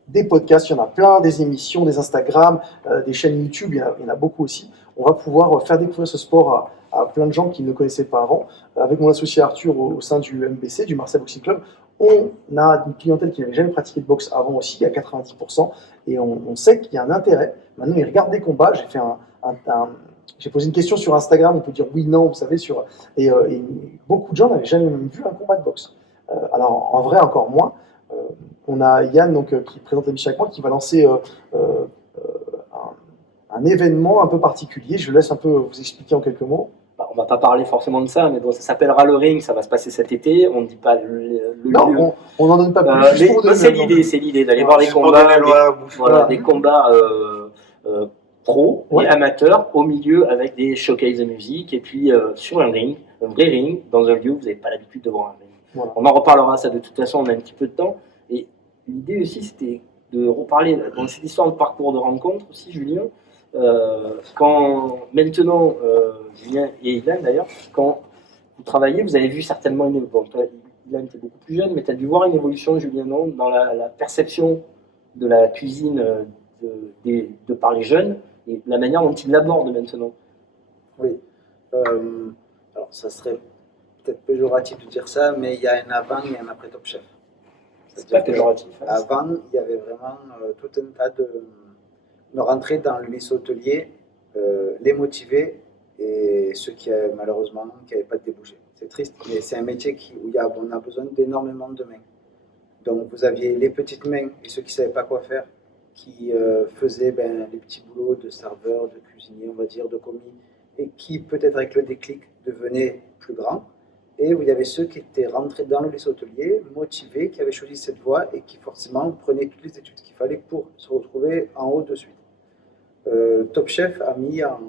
des podcasts, il y en a plein, des émissions, des Instagram, des chaînes YouTube, il y en a beaucoup aussi. On va pouvoir faire découvrir ce sport à plein de gens qui ne le connaissaient pas avant. Avec mon associé Arthur au sein du MBC, du Marseille Boxing Club, on a une clientèle qui n'avait jamais pratiqué de boxe avant aussi, à 90%, et on sait qu'il y a un intérêt. Maintenant, ils regardent des combats. J'ai posé une question sur Instagram, on peut dire oui, non, vous savez, et beaucoup de gens n'avaient jamais même vu un combat de boxe. Alors, en vrai, encore moins. On a Yann, donc, qui présente l'émission avec moi, qui va lancer un événement un peu particulier. Je laisse un peu vous expliquer en quelques mots. On va pas parler forcément de ça, mais bon, ça s'appellera le ring, ça va se passer cet été. On ne dit pas le Non, lieu. on n'en donne pas plus. juste pour Mais donner c'est l'idée d'aller voir des Juste pour combats, donner l'eau à la bouche. voilà, des combats pro Ouais. et amateurs au milieu avec des showcases de musique et puis sur un ring, un vrai ring, dans un lieu où vous n'avez pas l'habitude de voir un ring. Voilà. On en reparlera ça de toute façon, on a un petit peu de temps. Et l'idée aussi, c'était de reparler dans cette histoire de parcours de rencontre aussi, Julien. Quand maintenant, Julien et Ilan d'ailleurs, quand vous travaillez, vous avez vu certainement une évolution. Bon, toi, Ilan était beaucoup plus jeune, mais tu as dû voir une évolution, Julien, non, dans la perception de la cuisine de par les jeunes et la manière dont ils l'abordent maintenant. Oui. Alors, ça serait peut-être péjoratif de dire ça, mais il y a un avant et un après Top Chef. C'est pas péjoratif. Hein. Avant, il y avait vraiment tout un tas de rentrer dans le lycée hôtelier, les motiver et ceux qui malheureusement qui n'avaient pas de débouché. C'est triste, mais c'est un métier où on a besoin d'énormément de mains. Donc vous aviez les petites mains et ceux qui ne savaient pas quoi faire, qui faisaient les petits boulots de serveur, de cuisinier, on va dire, de commis, et qui peut-être avec le déclic devenaient plus grands. Et où il y avait ceux qui étaient rentrés dans le lycée hôtelier, motivés, qui avaient choisi cette voie et qui forcément prenaient toutes les études qu'il fallait pour se retrouver en haut de suite. Top Chef a mis en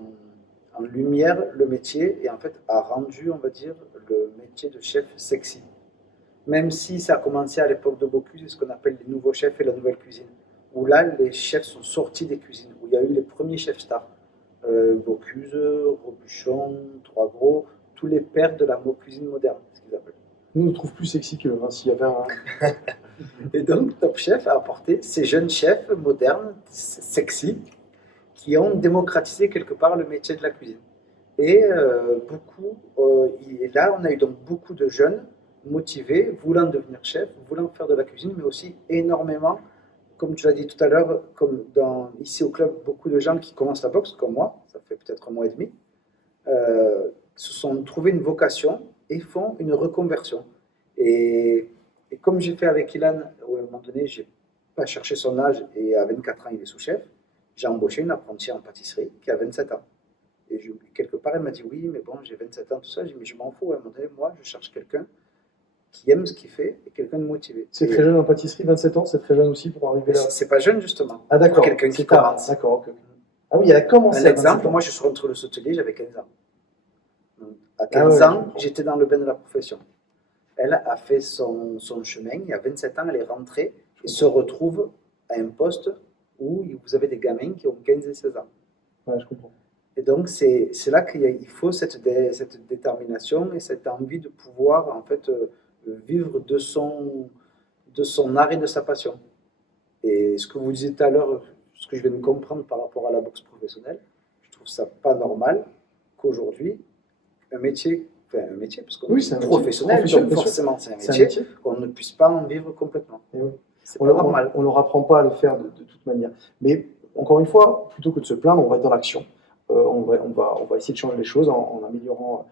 lumière le métier et en fait a rendu, on va dire, le métier de chef sexy. Même si ça a commencé à l'époque de Bocuse, c'est ce qu'on appelle les nouveaux chefs et la nouvelle cuisine, où là les chefs sont sortis des cuisines, où il y a eu les premiers chefs stars. Bocuse, Robuchon, Trois Gros, tous les pères de la cuisine moderne, ce qu'ils appellent. Nous, on nous trouve plus sexy que s'il y avait un. Et donc, Top Chef a apporté ces jeunes chefs modernes, sexy, qui ont démocratisé quelque part le métier de la cuisine. Et là, on a eu donc beaucoup de jeunes motivés, voulant devenir chef, voulant faire de la cuisine, mais aussi énormément, comme tu l'as dit tout à l'heure, comme ici au club, beaucoup de gens qui commencent la boxe, comme moi, ça fait peut-être un mois et demi, se sont trouvés une vocation et font une reconversion. Et comme j'ai fait avec Ilan, où à un moment donné, j'ai pas cherché son âge et à 24 ans, il est sous-chef, j'ai embauché une apprentie en pâtisserie qui a 27 ans. Et quelque part, elle m'a dit oui, mais bon, j'ai 27 ans, tout ça. J'ai dit, mais je m'en fous. À un moment donné, moi, je cherche quelqu'un qui aime ce qu'il fait et quelqu'un de motivé. C'est très jeune en pâtisserie, 27 ans, c'est très jeune aussi pour arriver là. C'est pas jeune, justement. Ah, d'accord. Quelqu'un qui C'est tard. commence. D'accord. Ok. Ah oui, elle a commencé Un à 27 exemple, ans. moi, je suis rentré le sautelier, j'avais 15 ans. Donc, à 15 ouais, ans, j'étais dans le bain de la profession. Elle a fait son chemin. Il y a 27 ans, elle est rentrée et se retrouve à un poste où vous avez des gamins qui ont 15 et 16 ans. Ouais, je comprends. Et donc, c'est là qu'il faut cette détermination et cette envie de pouvoir, en fait, vivre de son art et de sa passion. Et ce que vous disiez tout à l'heure, ce que je viens de comprendre par rapport à la boxe professionnelle, je trouve ça pas normal qu'aujourd'hui, un métier, parce qu'on Oui, c'est un métier professionnel, professionnel, donc bien sûr. forcément c'est un C'est un métier, métier. qu'on ne puisse pas en vivre complètement. Et oui. C'est pas normal. On leur apprend pas à le faire de toute manière. Mais encore une fois, plutôt que de se plaindre, on va être dans l'action. On va essayer de changer les choses en améliorant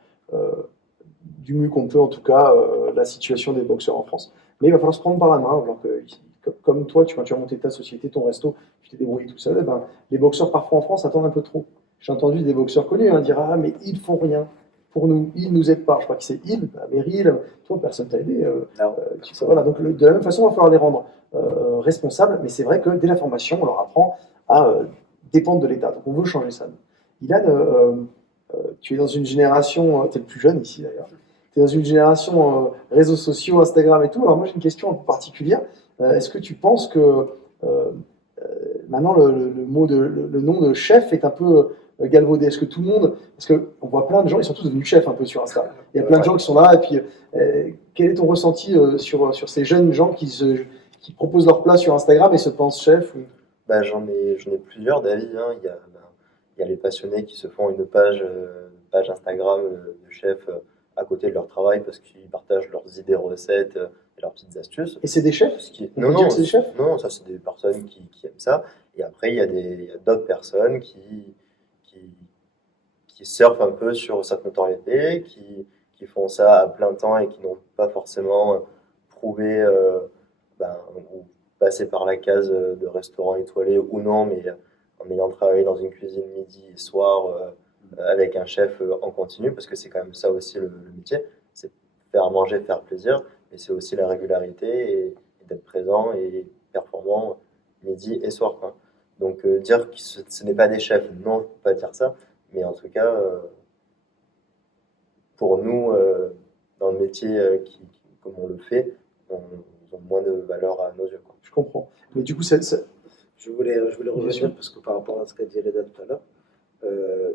du mieux qu'on peut, en tout cas, la situation des boxeurs en France. Mais il va falloir se prendre par la main. Alors que, comme toi, quand tu as monté ta société, ton resto, tu t'es débrouillé tout seul, ben, les boxeurs parfois en France attendent un peu trop. J'ai entendu des boxeurs connus dire ah, mais ils font rien pour nous, ils nous aident pas. Je crois que c'est ils, Meryl, toi, personne t'a aidé. Voilà, donc de la même façon, il va falloir les rendre responsables. Mais c'est vrai que dès la formation, on leur apprend à dépendre de l'État. Donc on veut changer ça. Ilan, tu es dans une génération, tu es le plus jeune ici d'ailleurs, tu es dans une génération réseaux sociaux, Instagram et tout. Alors moi j'ai une question un peu particulière. Est-ce que tu penses que maintenant le nom de chef est un peu galvaudé? Est-ce que tout le monde, parce qu'on voit plein de gens, ils sont tous devenus chefs un peu sur Insta. Il y a plein de gens qui sont là, et puis quel est ton ressenti sur ces jeunes gens qui proposent leur plat sur Instagram et se pensent chefs Bah, j'en ai plusieurs d'avis. Hein. Il y a les passionnés qui se font une page Instagram de chef à côté de leur travail parce qu'ils partagent leurs idées recettes et leurs petites astuces. Et c'est des chefs? On peut Non, dire que c'est des chefs? non, ça c'est des personnes qui aiment ça. Et après, il y a d'autres personnes qui surfent un peu sur cette notoriété, qui font ça à plein temps et qui n'ont pas forcément prouvé ou passé par la case de restaurant étoilé ou non, mais en ayant travaillé dans une cuisine midi et soir avec un chef en continu, parce que c'est quand même ça aussi le métier, c'est faire manger, faire plaisir, mais c'est aussi la régularité et d'être présent et performant midi et soir, quoi. Donc dire que ce n'est pas des chefs, non, je ne peux pas dire ça, mais en tout cas, pour nous, dans le métier comme on le fait, on ont moins de valeur à nos yeux, quoi. Je comprends. Mais du coup, Je voulais revenir parce que par rapport à ce qu'a dit Reda tout à l'heure,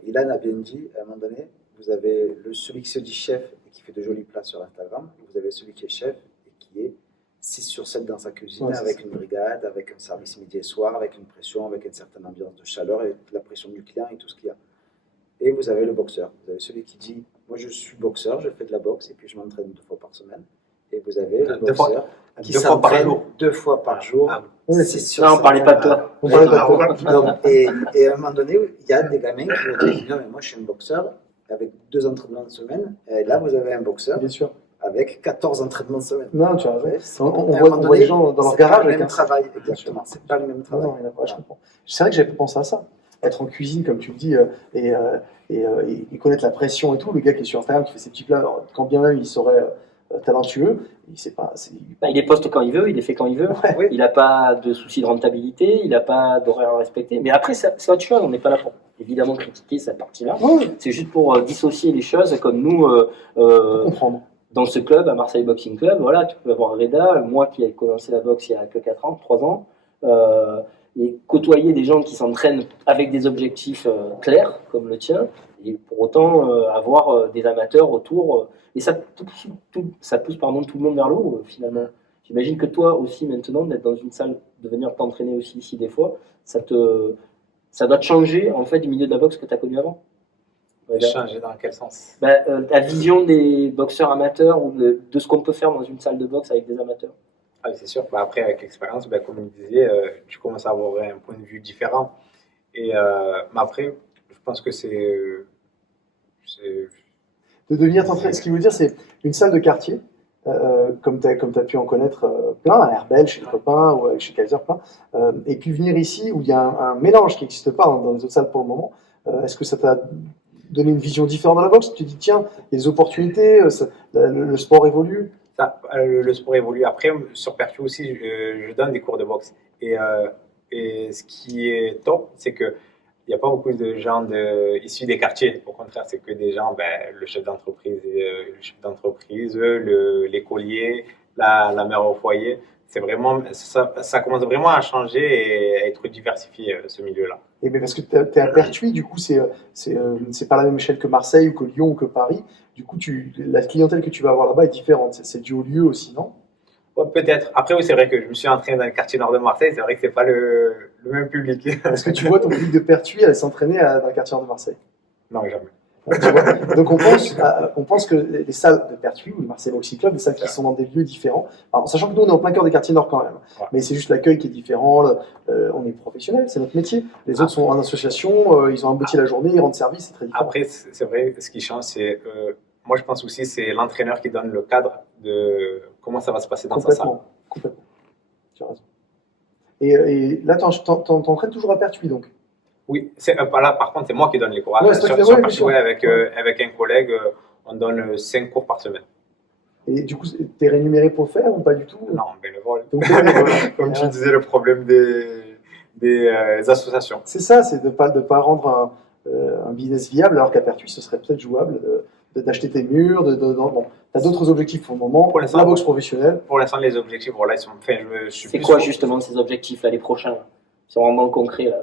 Ilan a bien dit à un moment donné, vous avez celui qui se dit chef et qui fait de jolis plats sur Instagram, et vous avez celui qui est chef et qui est 6 sur 7 dans sa cuisine, Ouais, avec une brigade, avec un service midi et soir, avec une pression, avec une certaine ambiance de chaleur et la pression du client et tout ce qu'il y a. Et vous avez le boxeur. Vous avez celui qui dit moi je suis boxeur, je fais de la boxe et puis je m'entraîne 2 fois par semaine. Et vous avez le boxeur qui 2 fois par s'entraîne jour. 2 fois par jour. Ah, oui, 6 sur Non, on 7. parlait pas de toi. on parlait pas de toi. Donc, et à un moment donné, il y a des gamins qui vont dire non, mais moi je suis un boxeur avec 2 entraînements de semaine. Et là, vous avez un boxeur Bien sûr. avec 14 entraînements de semaine. Non, tu as raison. Ouais, On à un voit moment des donné, gens dans leur c'est garage pas le avec même un travail, exactement. C'est pas le même travail. Non, il y en a pas, je comprends. C'est vrai que j'avais pas pensé à ça. Être en cuisine, comme tu le dis, et connaître la pression et tout. Le gars qui est sur Instagram, qui fait ses petits plats, alors, quand bien même il serait talentueux, il sait pas. Bah, il les poste quand il veut, il les fait quand il veut. Oui. Il n'a pas de souci de rentabilité, il n'a pas d'horaire à respecter. Mais après, c'est autre chose. On n'est pas là pour évidemment critiquer cette partie-là. Ouais, C'est juste pour dissocier les choses comme nous. faut comprendre. Dans ce club, à Marseille Boxing Club, voilà, tu peux avoir Reda, moi qui ai commencé la boxe il y a que 4 ans, 3 ans, et côtoyer des gens qui s'entraînent avec des objectifs clairs, comme le tien, et pour autant avoir des amateurs autour. Et ça pousse, ça pousse tout le monde vers le haut, finalement. J'imagine que toi aussi, maintenant, d'être dans une salle, de venir t'entraîner aussi ici des fois, ça doit te changer en fait, du milieu de la boxe que tu as connu avant. Changer dans quel sens? Ta vision des boxeurs amateurs ou de ce qu'on peut faire dans une salle de boxe avec des amateurs. Ah, c'est sûr. Après, avec l'expérience, comme je disais, tu commences à avoir un point de vue différent. Mais après, je pense que c'est De devenir t'entraîner. Ce qui veut dire, c'est une salle de quartier, comme tu as pu en connaître plein, à Herbel, chez les copains, ou chez Kaiser, plein. Et puis venir ici, où il y a un mélange qui n'existe pas dans les autres salles pour le moment. Est-ce que ça t'a donné une vision différente de la boxe? Tu te dis, tiens, il y a des opportunités, le sport évolue. le sport évolue. Après, sur Pertu aussi, je donne des cours de boxe. Et ce qui est top, c'est que il n'y a pas beaucoup de gens issus des quartiers. Au contraire, c'est que des gens, le chef d'entreprise, l'écolier, la mère au foyer. C'est vraiment, ça commence vraiment à changer et à être diversifié, ce milieu-là. Et bien parce que tu es à Pertuis, du coup, c'est pas la même échelle que Marseille ou que Lyon ou que Paris. Du coup, la clientèle que tu vas avoir là-bas est différente. C'est dû au lieu aussi, non? Ouais, peut-être. Après, oui, c'est vrai que je me suis entraîné dans le quartier nord de Marseille. C'est vrai que c'est pas le même public. Est-ce que tu vois ton public de Pertuis aller s'entraîner dans le quartier nord de Marseille? Non, jamais. Tu vois. Donc on pense que les salles de Pertuis ou le Marseille Boxing Club, des salles qui sont dans des lieux différents, alors, sachant que nous on est en plein cœur des quartiers nord quand même, mais c'est juste l'accueil qui est différent, on est professionnel, c'est notre métier. Les autres sont en association, ils ont un métier la journée, ils rendent service, c'est très différent. Après, c'est vrai, ce qui change, c'est, moi je pense aussi, c'est l'entraîneur qui donne le cadre de comment ça va se passer dans sa salle. Complètement, tu as raison. Et là, t'entraînes toujours à Pertuis donc? Oui, là par contre, c'est moi qui donne les cours. Ouais, sur Pertuis, avec un collègue, on donne 5 cours par semaine. Et du coup, t'es rémunéré pour le faire ou pas du tout? Non, bénévole. Donc, Comme tu disais, le problème des associations. C'est ça, c'est de pas rendre un business viable, alors qu'à Pertuis, ce serait peut-être jouable d'acheter tes murs. Bon, tu as d'autres objectifs pour le moment, pour la boxe professionnelle. Pour l'instant, les objectifs, voilà, ils sont faits. C'est quoi justement ces objectifs là, les prochains là? C'est vraiment concret là.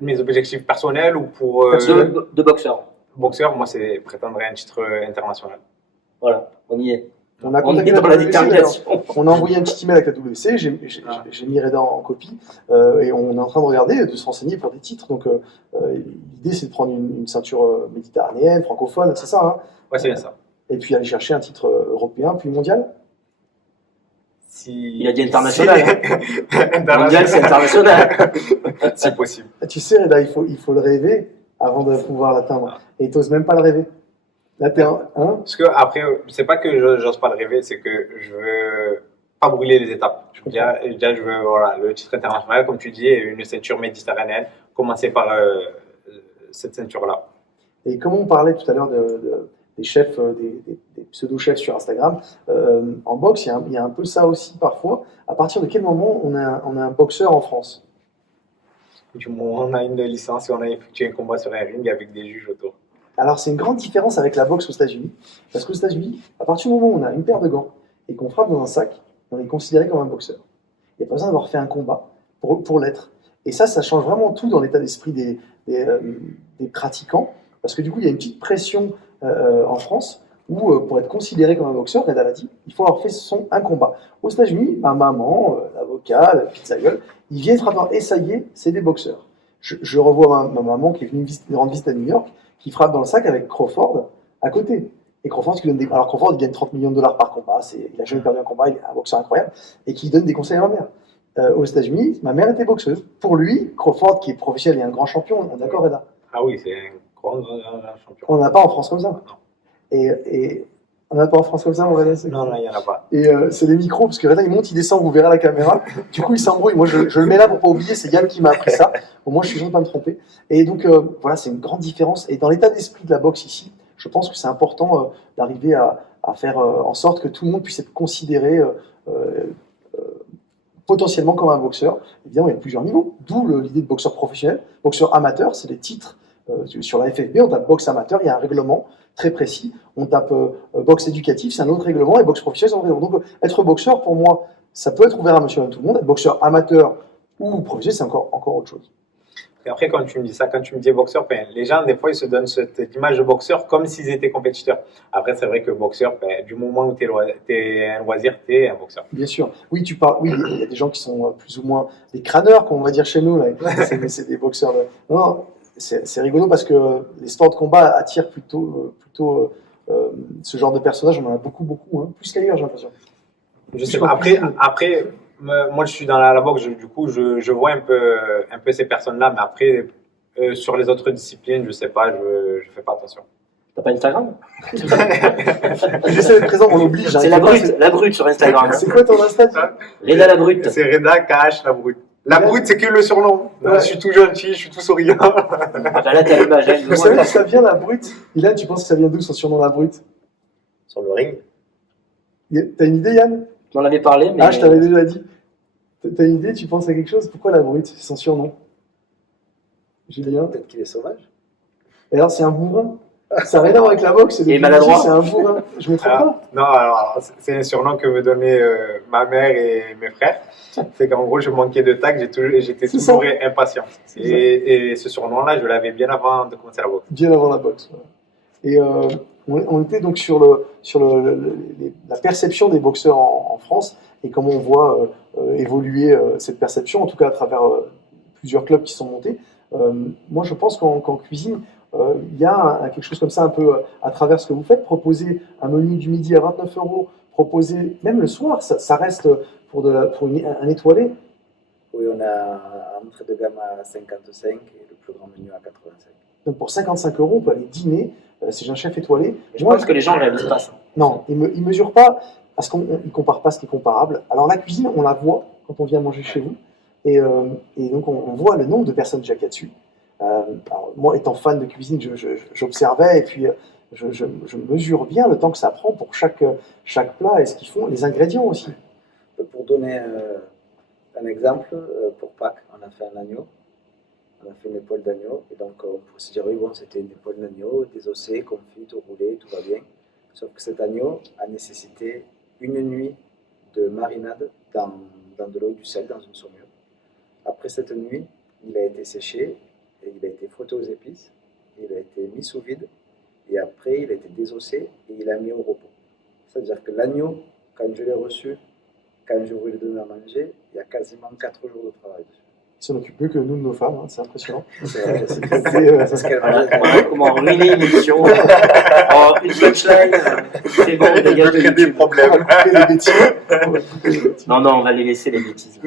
Mes objectifs personnels ou pour de boxeur? Boxeur, moi, c'est prétendre à un titre international. Voilà, on y est. On a contacté dans la détermination. On a envoyé un petit email avec la WC, j'ai mis Reda en copie, et on est en train de regarder, de se renseigner pour des titres. Donc l'idée c'est de prendre une ceinture méditerranéenne, francophone, c'est ça, hein? Ouais, c'est bien ça. Et puis aller chercher un titre européen, puis mondial. Il a dit international. Mondial, c'est international. C'est possible. Tu sais, Reda, il faut le rêver avant de pouvoir l'atteindre. Et tu n'oses même pas le rêver. Là, Parce que après, c'est pas que j'ose pas le rêver, c'est que je veux pas brûler les étapes. Déjà, je veux le titre international, comme tu dis, et une ceinture méditerranéenne. Commencer par cette ceinture-là. Et comme on parlait tout à l'heure des chefs, des pseudo-chefs sur Instagram, en boxe, il y a un peu ça aussi parfois. À partir de quel moment on a un boxeur en France? Du moment où on a une licence et on a effectué un combat sur un ring avec des juges autour. Alors, c'est une grande différence avec la boxe aux États-Unis. Parce qu'aux États-Unis, à partir du moment où on a une paire de gants et qu'on frappe dans un sac, on est considéré comme un boxeur. Il n'y a pas besoin d'avoir fait un combat pour l'être. Et ça change vraiment tout dans l'état d'esprit des pratiquants. Parce que du coup, il y a une petite pression en France où, pour être considéré comme un boxeur, Reda l'a dit, il faut avoir fait un combat. Aux États-Unis, ma maman, l'avocat, la pizza-gueule, ils viennent frapper. Et ça y est, c'est des boxeurs. Je revois ma maman qui est venue rendre visite à New York, qui frappe dans le sac avec Crawford à côté. Et Crawford, alors Crawford, il gagne 30 millions de dollars par combat. Il a jamais perdu un combat, il est un boxeur incroyable. Et qui donne des conseils à ma mère. Aux États-Unis, ma mère était boxeuse. Pour lui, Crawford, qui est professionnel et un grand champion, on est d'accord, Reda? Ah oui, c'est un grand champion. On n'en a pas en France comme ça. Non. Et on n'a pas en France comme ça, mon Reda? Non, il n'y en a pas. Et c'est les micros, parce que Reda, il monte, il descend, vous verrez à la caméra. Du coup, il s'embrouille. Moi, je le mets là pour pas oublier, c'est Yann qui m'a appris ça. Au moins, je suis sûr de ne pas me tromper. Et donc, voilà, c'est une grande différence. Et dans l'état d'esprit de la boxe ici, je pense que c'est important d'arriver à faire en sorte que tout le monde puisse être considéré potentiellement comme un boxeur. Évidemment, il y a plusieurs niveaux. D'où l'idée de boxeur professionnel. Boxeur amateur, c'est des titres. Sur la FFB, on tape boxe amateur, il y a un règlement très précis. On tape boxe éducatif, c'est un autre règlement, et boxe professionnelle, c'est un autre règlement. Donc, être boxeur, pour moi, ça peut être ouvert à monsieur et à tout le monde. Être boxeur amateur, Ou professionnel, c'est encore autre chose. Et après, quand tu me dis ça, quand tu me dis boxeur, ben, les gens, des fois, ils se donnent cette image de boxeur comme s'ils étaient compétiteurs. Après, c'est vrai que boxeur, ben, du moment où tu es un loisir, tu es un boxeur. Bien sûr. Oui, tu parles. Oui, il y a des gens qui sont plus ou moins des crâneurs, comme on va dire chez nous. Là. C'est des boxeurs. Non, c'est rigolo parce que les sports de combat attirent plutôt ce genre de personnages. On en a beaucoup, hein. Plus qu'ailleurs, j'ai l'impression. Je sais pas. Après, moi, je suis dans la boxe, du coup, je vois un peu ces personnes-là, mais après, sur les autres disciplines, je sais pas, je fais pas attention. T'as pas Instagram? J'essaie d'être présent, on l'oblige. C'est la brute sur Instagram. C'est quoi ton Insta? Reda la brute. C'est Reda KH la brute. La brute, c'est que le surnom. Ouais. Je suis tout gentil, je suis tout souriant. Ah bah là, t'as l'image. Hein, Vous savez que ça vient la brute? Ilan, tu penses que ça vient d'où son surnom la brute? Sur le ring. T'as une idée, Yann? Tu m'en avais parlé, mais. Ah, je t'avais déjà dit. T'as une idée? Tu penses à quelque chose? Pourquoi la brute? C'est son surnom. Julien? Peut-être qu'il est sauvage. Et alors, c'est un bourrin. Ça n'a rien à voir avec la boxe. Et maladroit. C'est un bourrin. Je me trompe pas? Non, alors, c'est un surnom que me donnaient ma mère et mes frères. C'est qu'en gros, je manquais de tact, j'étais C'est ça. toujours impatient. Et ce surnom-là, je l'avais bien avant de commencer la boxe. Bien avant la boxe. Voilà. Et on était donc sur la perception des boxeurs en France et comment on voit évoluer cette perception, en tout cas à travers plusieurs clubs qui sont montés. Moi, je pense qu'en cuisine, il y a quelque chose comme ça un peu à travers ce que vous faites. Proposer un menu du midi à 29 €, proposer même le soir, ça reste pour un étoilé. Oui, on a un entrée de gamme à 55 et le plus grand menu à 85. Donc pour 55 €, on peut aller dîner chez un chef étoilé. Je pense que les gens ne réalisent pas ça. Non, ils ne mesurent pas, parce qu'ils ne comparent pas ce qui est comparable. Alors la cuisine, on la voit quand on vient manger chez vous. Et donc on voit le nombre de personnes déjà qu'il y a dessus. Alors, moi, étant fan de cuisine, j'observais et puis je mesure bien le temps que ça prend pour chaque plat et ce qu'ils font, les ingrédients aussi. Pour donner un exemple, pour Pâques, on a fait un agneau. On a fait une épaule d'agneau. Et donc, on pourrait se dire, oui, bon, c'était une épaule d'agneau, désossée, confite, roulée, tout va bien. Sauf que cet agneau a nécessité une nuit de marinade dans de l'eau et du sel, dans une saumure. Après cette nuit, il a été séché, et il a été frotté aux épices, il a été mis sous vide, et après, il a été désossé et il a mis au repos. C'est-à-dire que l'agneau, quand je l'ai reçu, quand je voulais le donner à manger, il y a quasiment 4 jours de travail dessus. Ils s'en occupent mieux que nous de nos femmes, hein, c'est impressionnant. C'est vrai, c'est C'est ce qu'elle Voilà, mangeait. comment ruiner une émission. Oh, une punchline. C'est bon, les gars, crée des problèmes. On va couper les bêtises. Non, on va les laisser, les bêtises.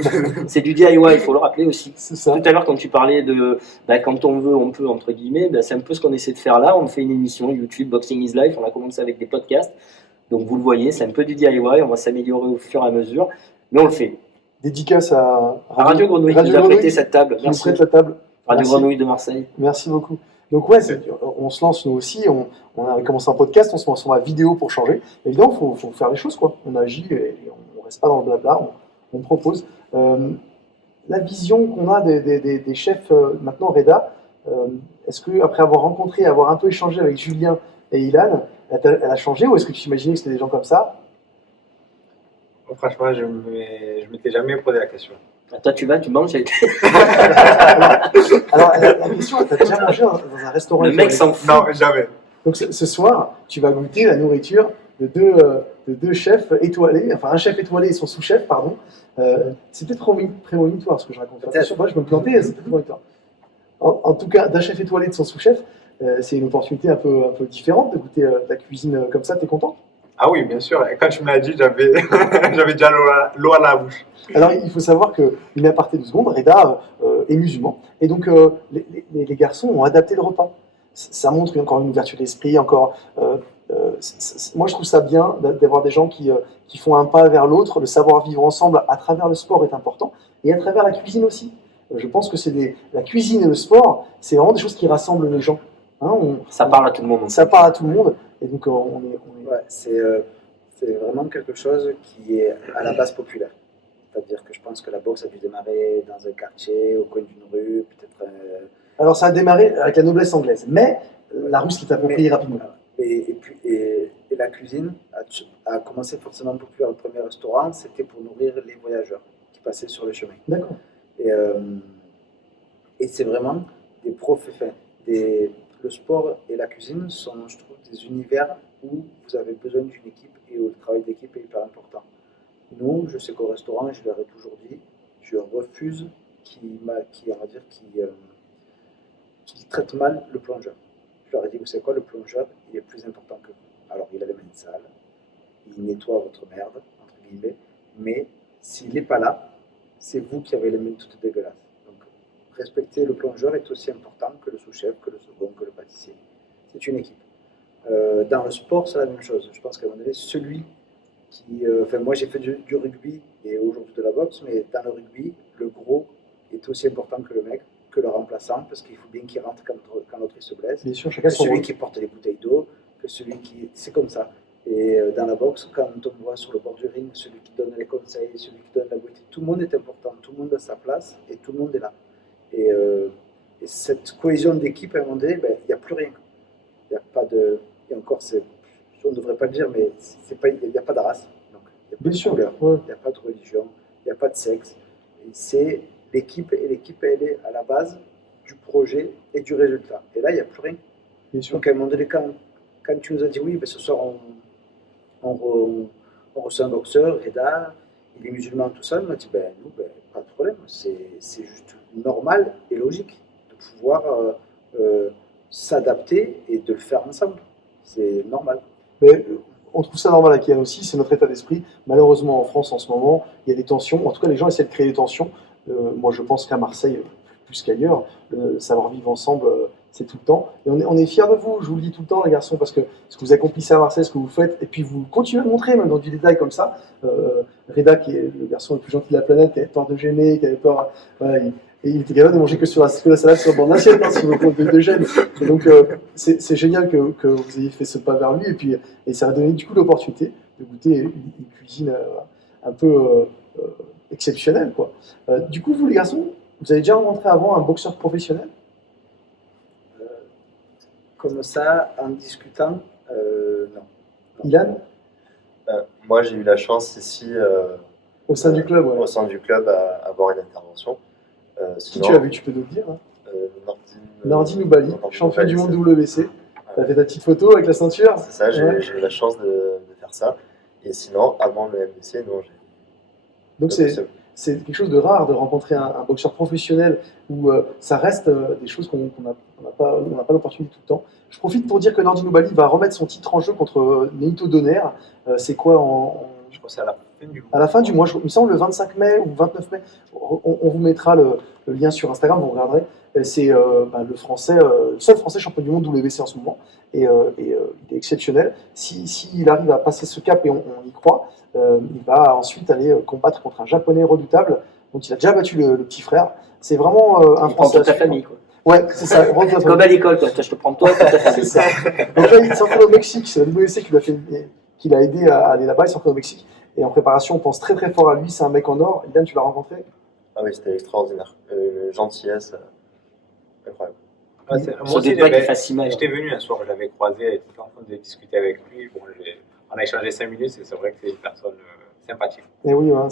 C'est du DIY, il faut le rappeler aussi. C'est ça. Tout à l'heure, quand tu parlais de quand on veut, on peut, entre guillemets, c'est un peu ce qu'on essaie de faire là. On fait une émission YouTube, Boxing is Life. On a commencé avec des podcasts. Donc, vous le voyez, c'est un peu du DIY. On va s'améliorer au fur et à mesure. Mais on le fait. Dédicace à Radio Grenouille qui nous a prêté cette table. qui nous Merci. prête la table. Radio Merci. Grenouille de Marseille. Merci beaucoup. Donc ouais, on se lance nous aussi, on avait commencé un podcast, on se lance en la vidéo pour changer. Évidemment, il faut faire les choses, quoi. On agit et on ne reste pas dans le blabla, on propose. La vision qu'on a des chefs maintenant, Reda, est-ce que après avoir rencontré, avoir un peu échangé avec Julien et Ilan, elle a changé ou est-ce que tu t'imaginais que c'était des gens comme ça? Franchement, je m'étais jamais posé la question. Toi, tu manges. Alors, la question, t'as déjà mangé dans un restaurant Le mec étoilé? s'en fout. Non, jamais. Donc ce soir, tu vas goûter la nourriture de deux chefs étoilés, enfin un chef étoilé et son sous-chef, pardon. C'est peut-être prémonitoire ce que je raconte. Attention, moi je me plantais, c'est peut-être prémonitoire. En tout cas, d'un chef étoilé et de son sous-chef, c'est une opportunité un peu différente de goûter de la cuisine comme ça. T'es content? Ah oui, bien sûr. Et quand tu me l'as dit, j'avais déjà l'eau à la bouche. Alors il faut savoir qu'une aparté de seconde, Reda est musulman. Et donc les garçons ont adapté le repas. Ça montre encore une ouverture d'esprit, encore. Moi, je trouve ça bien d'avoir des gens qui font un pas vers l'autre. Le savoir-vivre ensemble à travers le sport est important et à travers la cuisine aussi. Je pense que la cuisine et le sport, c'est vraiment des choses qui rassemblent les gens. Hein, Ça parle à tout le monde. Ça parle à tout le monde. Et donc, on est... Ouais, c'est vraiment quelque chose qui est à la base populaire. C'est-à-dire que je pense que la boxe a dû démarrer dans un quartier, au coin d'une rue, peut-être. Alors, ça a démarré avec la noblesse anglaise, mais la Russe qui est appropriée rapidement. Et la cuisine a commencé forcément populaire. Le premier restaurant, c'était pour nourrir les voyageurs qui passaient sur le chemin. D'accord. Et c'est vraiment des profs. Le sport et la cuisine sont, je trouve, des univers où vous avez besoin d'une équipe et où le travail d'équipe est hyper important. Nous, je sais qu'au restaurant, je leur ai toujours dit, je refuse qu'ils traitent mal le plongeur. Je leur ai dit, vous savez quoi, le plongeur, il est plus important que vous. Alors, il a les mains sales, il nettoie votre merde, entre guillemets, mais s'il n'est pas là, c'est vous qui avez les mains toutes dégueulasses. Donc, respecter le plongeur est aussi important que le sous-chef, que le second, que le pâtissier. C'est une équipe. Dans le sport, c'est la même chose. Je pense qu'à un moment donné, celui qui... moi, j'ai fait du rugby et aujourd'hui de la boxe, mais dans le rugby, le gros est aussi important que le mec, que le remplaçant, parce qu'il faut bien qu'il rentre quand l'autre il se blesse. Bien sûr, chacun Que son celui rôle. qui porte les bouteilles d'eau, que celui qui... C'est comme ça. Et dans la boxe, quand on voit sur le bord du ring, celui qui donne les conseils, celui qui donne la bouteille, tout le monde est important, tout le monde a sa place et tout le monde est là. Et cette cohésion d'équipe, à un moment donné, il n'y a plus rien. Il n'y a pas de... Et encore, on ne devrait pas le dire, mais il n'y a pas de race. Donc, il n'y a pas Bien de sûr, couleur, ouais. il n'y a pas de religion, il n'y a pas de sexe. Et c'est l'équipe, et l'équipe, elle est à la base du projet et du résultat. Et là, il n'y a plus rien. Bien sûr. Donc, à un moment donné, quand tu nous as dit oui, ce soir, on reçoit un boxeur, Reda, il est musulman, tout ça, on m'a dit, nous, pas de problème, c'est juste normal et logique de pouvoir s'adapter et de le faire ensemble. C'est normal. Mais on trouve ça normal à Kian aussi, c'est notre état d'esprit. Malheureusement, en France, en ce moment, il y a des tensions. En tout cas, les gens essaient de créer des tensions. Moi, je pense qu'à Marseille, plus qu'ailleurs, savoir vivre ensemble, c'est tout le temps. Et on est fiers de vous, je vous le dis tout le temps, les garçons, parce que ce que vous accomplissez à Marseille, ce que vous faites, et puis vous continuez à le montrer, même dans du détail comme ça. Reda, qui est le garçon le plus gentil de la planète, qui avait peur de gêner, qui avait peur... Voilà, et il était capable de manger que la salade sur le bord de l'assiette, hein, sur le compte de gêne. Et donc, c'est génial que vous ayez fait ce pas vers lui, et ça a donné du coup l'opportunité de goûter une cuisine un peu exceptionnelle, quoi. Du coup, vous, les garçons, vous avez déjà rencontré avant un boxeur professionnel? Comme ça, en discutant, non. Ilan, Moi, j'ai eu la chance ici, au sein du club, ouais. au sein du club, à avoir une intervention. Qui Sinon, tu as vu, tu peux nous le dire, hein. Nordine Oubali, champion du monde WBC. Tu as fait ta petite photo avec la ceinture. C'est ça, j'ai Ouais. eu la chance de faire ça. Et sinon, avant le MBC, non, j'ai. Donc c'est quelque chose de rare de rencontrer un boxeur professionnel où ça reste des choses qu'on n'a pas l'opportunité tout le temps. Je profite pour dire que Nordine Oubali va remettre son titre en jeu contre Neito Donner. C'est quoi Je pense que c'est à la fin du mois. à la fin du mois, il me semble le 25 mai ou 29 mai. On vous mettra le lien sur Instagram, vous regarderez. C'est le seul français champion du monde WBC en ce moment. Et il est exceptionnel. S'il arrive à passer ce cap, et on y croit, il va ensuite aller combattre contre un japonais redoutable dont il a déjà battu le petit frère. C'est vraiment un Il prend français. toute ta à suivre. famille, quoi. Ouais, c'est ça. Vraiment toute la Comme famille. à l'école, quoi. Je te prends toi, toute ta famille. C'est ça. Donc là, il s'entraîne au Mexique. C'est la WBC qui l'a aidé à aller là-bas. Il s'entraîne au Mexique. Et en préparation, on pense très très fort à lui. C'est un mec en or. Ilan, tu l'as rencontré? Ah oui, c'était extraordinaire. Une gentillesse incroyable. Ouais, Ça moi aussi, doit pas qu'il fasse si mal. j'étais venu un soir, je l'avais croisé, et tout le temps en train de discuter avec lui. Bon, on a échangé 5 minutes et c'est vrai que c'est une personne sympathique. Et oui, hein,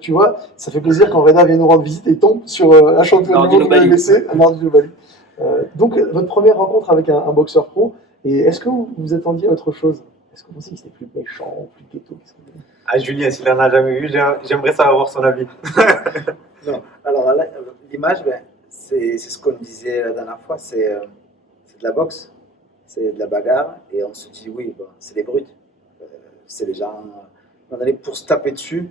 tu vois, ça fait plaisir quand Reda vient nous rendre visite et tombe sur un champion du Nordine monde Oubali. WBC, un Nordine Oubali. Donc, votre première rencontre avec un boxeur pro, et est-ce que vous vous attendiez à autre chose? Est-ce que vous pensez qu'il était plus méchant, plus ghetto? Ah, Julien, s'il en a jamais vu, j'aimerais savoir son avis. Non. Alors là, l'image, c'est ce qu'on disait la dernière fois, c'est de la boxe, c'est de la bagarre, et on se dit oui, c'est des brutes, c'est les gens, à un moment donné, pour se taper dessus,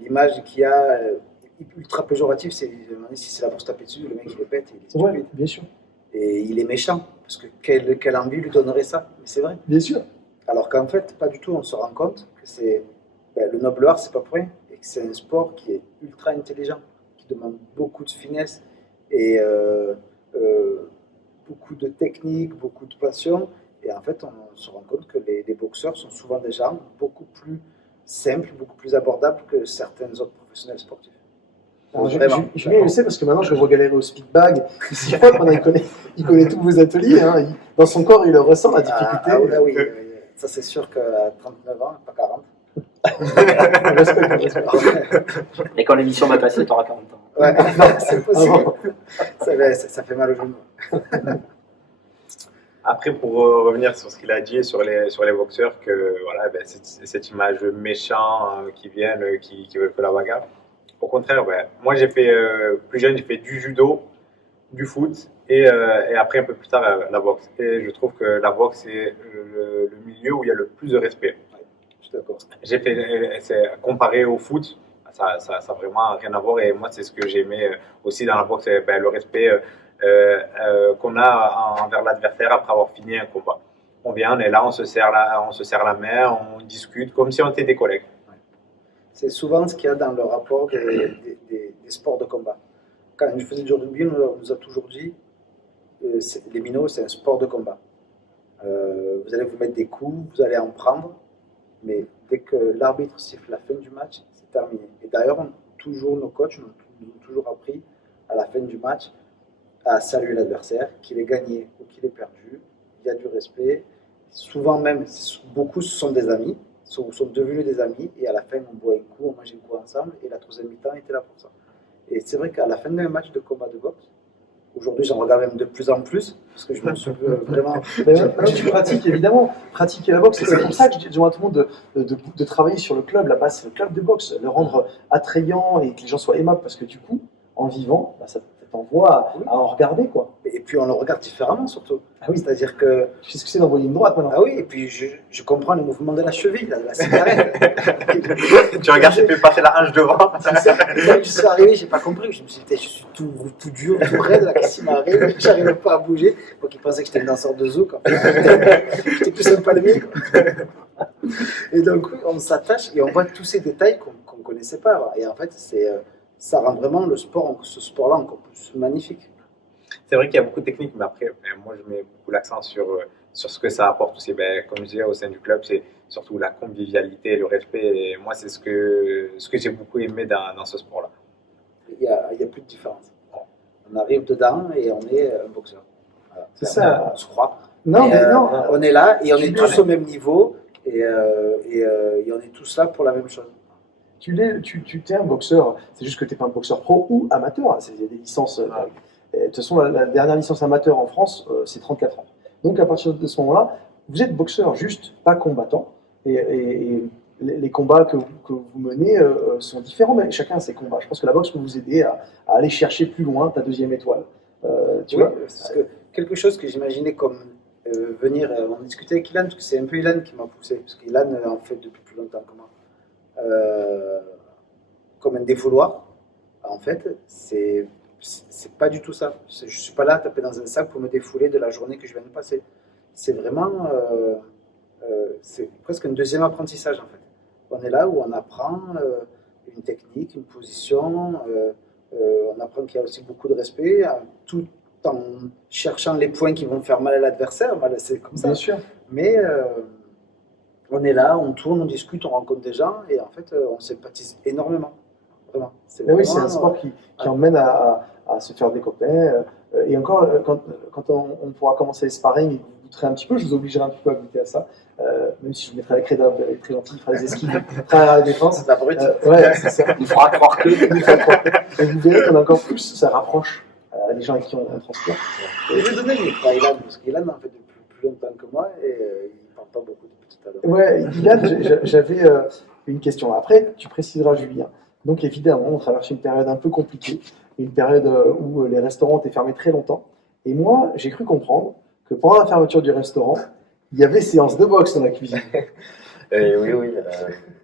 l'image qu'il y a ultra péjorative, c'est si c'est là pour se taper dessus, le mec il est bête, il est stupide, Ouais, bien sûr. et il est méchant, parce que quelle envie lui donnerait ça? Mais c'est vrai. Bien sûr. Alors qu'en fait, pas du tout, on se rend compte que le noble art, c'est pas pour rien, et que c'est un sport qui est ultra intelligent, qui demande beaucoup de finesse et beaucoup de technique, beaucoup de passion. Et en fait, on se rend compte que les boxeurs sont souvent des gens beaucoup plus simples, beaucoup plus abordables que certains autres professionnels sportifs. Alors, Vraiment. Julien, il le sait parce que maintenant je le vois galérer au speedbag. Il s'y frotte, maintenant il connaît tous vos ateliers. Hein. Dans son corps, il ressent la difficulté. Oui, ça c'est sûr qu'à 39 ans, pas 40. On respecte, on respecte. Et quand l'émission va passer, tu auras 40 ans. Ouais, c'est possible. Ça fait mal au genou. Après, pour revenir sur ce qu'il a dit sur les boxeurs, que voilà, ben, cette image méchant qui viennent, qui veulent faire la bagarre. Au contraire, ben, moi j'ai fait plus jeune, j'ai fait du judo, du foot et après un peu plus tard la boxe. Et je trouve que la boxe c'est le milieu où il y a le plus de respect. Je suis d'accord. J'ai fait, c'est comparé au foot, ça a vraiment rien à voir. Et moi, c'est ce que j'aimais aussi dans la boxe, c'est ben, le respect qu'on a envers l'adversaire après avoir fini un combat. On vient, on est là, on se serre la main, on discute comme si on était des collègues. C'est souvent ce qu'il y a dans le rapport des sports de combat. Quand je faisais du rugby, on nous a toujours dit les minots, c'est un sport de combat. Vous allez vous mettre des coups, vous allez en prendre, mais dès que l'arbitre siffle la fin du match, c'est terminé. Et d'ailleurs, nos coachs nous ont toujours appris à la fin du match à saluer l'adversaire, qu'il ait gagné ou qu'il ait perdu. Il y a du respect. Souvent même, beaucoup sont des amis, sont devenus des amis, et à la fin, on boit un coup, on mange un coup ensemble, et la troisième mi-temps était là pour ça. Et c'est vrai qu'à la fin d'un match de combat de boxe, aujourd'hui, j'en regarde même de plus en plus, parce que je me suis vraiment... Tu pratiques, évidemment, pratiquer la boxe. Et c'est pour ça que je dis à tout le monde de travailler sur le club. Là-bas, c'est le club de boxe. Le rendre attrayant et que les gens soient aimables, parce que du coup, en vivant, bah, ça t'envoie à en regarder, quoi. Et puis on le regarde différemment, surtout. Ah oui. C'est-à-dire que... Tu sais ce que c'est d'envoyer une droite, maintenant. Ah oui, et puis je comprends le mouvement de la cheville, là, de la cigarette. Tu regardes, j'ai fait passer la hanche devant. C'est ça. Quand je suis arrivé, j'ai pas compris. Je me suis dit, je suis tout dur, tout raide, là, qu'est-ce qui m'arrive? J'arrivais pas à bouger. Moi qui pensais que j'étais un danseur de zouk, en fait. J'étais plus un palmier, quoi. Et donc, oui, on s'attache et on voit tous ces détails qu'on connaissait pas. Et en fait, ça rend vraiment ce sport-là encore plus magnifique. C'est vrai qu'il y a beaucoup de techniques, mais après, moi, je mets beaucoup l'accent sur ce que ça apporte aussi. Ben, comme je disais, au sein du club, c'est surtout la convivialité, le respect. Et moi, c'est ce que j'ai beaucoup aimé dans ce sport-là. Il y a plus de différence. On arrive dedans et on est un boxeur. Voilà. C'est ça. On se croit. Non, Et, mais non. on est là et on est tous au même niveau et on est tous là pour la même chose. Tu es un boxeur, c'est juste que tu n'es pas un boxeur pro ou amateur. Il y a des licences. De toute façon, la dernière licence amateur en France, c'est 34 ans. Donc à partir de ce moment-là, vous êtes boxeur, juste pas combattant. Et les combats que vous menez sont différents, mais chacun a ses combats. Je pense que la boxe peut vous aider à aller chercher plus loin ta deuxième étoile. Tu vois, parce que quelque chose que j'imaginais comme venir, on discutait avec Ilan, parce que c'est un peu Ilan qui m'a poussé, parce qu'Ilan en fait depuis plus longtemps que moi. Comme un défouloir, en fait, c'est pas du tout ça. Je suis pas là à taper dans un sac pour me défouler de la journée que je viens de passer. C'est vraiment, c'est presque un deuxième apprentissage en fait. On est là où on apprend une technique, une position, on apprend qu'il y a aussi beaucoup de respect, tout en cherchant les points qui vont faire mal à l'adversaire, c'est comme ça. bien sûr. Mais on est là, on tourne, on discute, on rencontre des gens et en fait on sympathise énormément. Vraiment. Mais oui, c'est un sport qui emmène à se faire des copains. Et encore, quand on pourra commencer les sparring et que vous goûterez un petit peu, je vous obligerai un petit peu à goûter à ça. Même si je mettrai la créda, vous allez être très gentil, il fera les esquives, il fera la défense. La brute. Ouais, c'est ça. Il faudra croire que. Et vous verrez qu'on a encore plus, ça rapproche les gens avec qui on transpire. Et je vais donner le micro à Ilan, parce qu'Ilan en fait depuis plus longtemps que moi et il ne parle pas beaucoup depuis tout à l'heure. Ouais, Ilan, j'avais une question. Après, tu préciseras, Julien. Donc évidemment, on traverse une période un peu compliquée, une période où les restaurants étaient fermés très longtemps. Et moi, j'ai cru comprendre que pendant la fermeture du restaurant, il y avait séance de boxe dans la cuisine. Oui,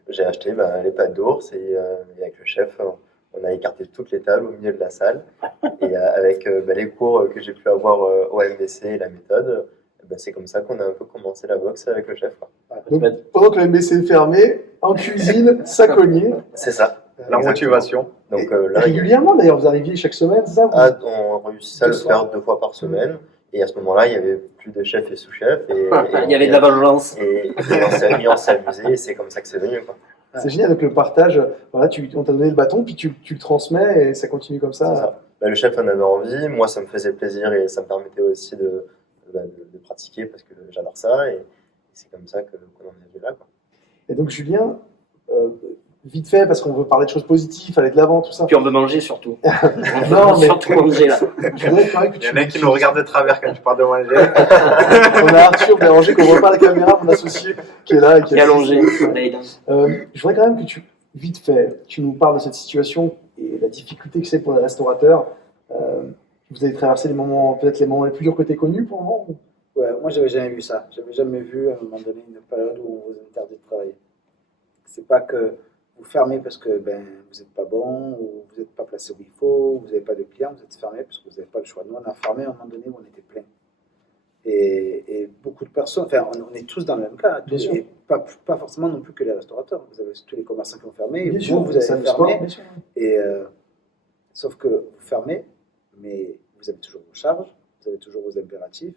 j'ai acheté les pâtes d'ours et avec le chef, on a écarté toutes les tables au milieu de la salle. Et avec les cours que j'ai pu avoir au MBC et la méthode, c'est comme ça qu'on a un peu commencé la boxe avec le chef. Donc, pendant que le MBC est fermé, en cuisine, ça cognait. C'est ça. La motivation. Donc là, Régulièrement, d'ailleurs, vous arriviez chaque semaine, c'est ça on réussissait à le faire 2 fois par semaine. Et à ce moment-là, il n'y avait plus de chef et sous-chef. Et Il y avait de la vengeance. Et on s'est amusé et c'est comme ça que c'est venu. Quoi. C'est génial, donc le partage, voilà, on t'a donné le bâton, puis tu le transmets et ça continue comme ça. C'est ça. Le chef en avait envie, moi ça me faisait plaisir et ça me permettait aussi de pratiquer parce que j'adore ça et c'est comme ça qu'on en est venu là. Quoi. Et donc Julien, vite fait, parce qu'on veut parler de choses positives, aller de l'avant, tout ça. Puis on veut manger surtout. On Non, veut mais- surtout manger là. Je voudrais quand même que Il y en a qui nous regardent de travers quand tu parles de manger. On a Arthur Béranger, qu'on voit pas à la caméra, mon associé, qui est là. Et Qui est allongé. Je voudrais quand même que vite fait, tu nous parles de cette situation et la difficulté que c'est pour les restaurateurs. Vous avez traversé peut-être les moments les plus durs que tu as connus pour le moment ou- Ouais, moi, j'avais jamais vu ça. J'avais jamais vu, à un moment donné, une période où on vous interdit de travailler. C'est pas que vous fermez parce que vous n'êtes pas bon, ou vous n'êtes pas placé où il faut, ou vous n'avez pas de clients, vous êtes fermé parce que vous n'avez pas le choix. Nous, on a fermé à un moment donné où on était plein. Et beaucoup de personnes, enfin, on est tous dans le même cas, Bien sûr. et pas forcément non plus que les restaurateurs. Vous avez tous les commerçants qui ont fermé, Bien vous, sûr, vous avez ça, le sport, fermé, bien sûr. et, sauf que vous fermez, mais vous avez toujours vos charges, vous avez toujours vos impératifs,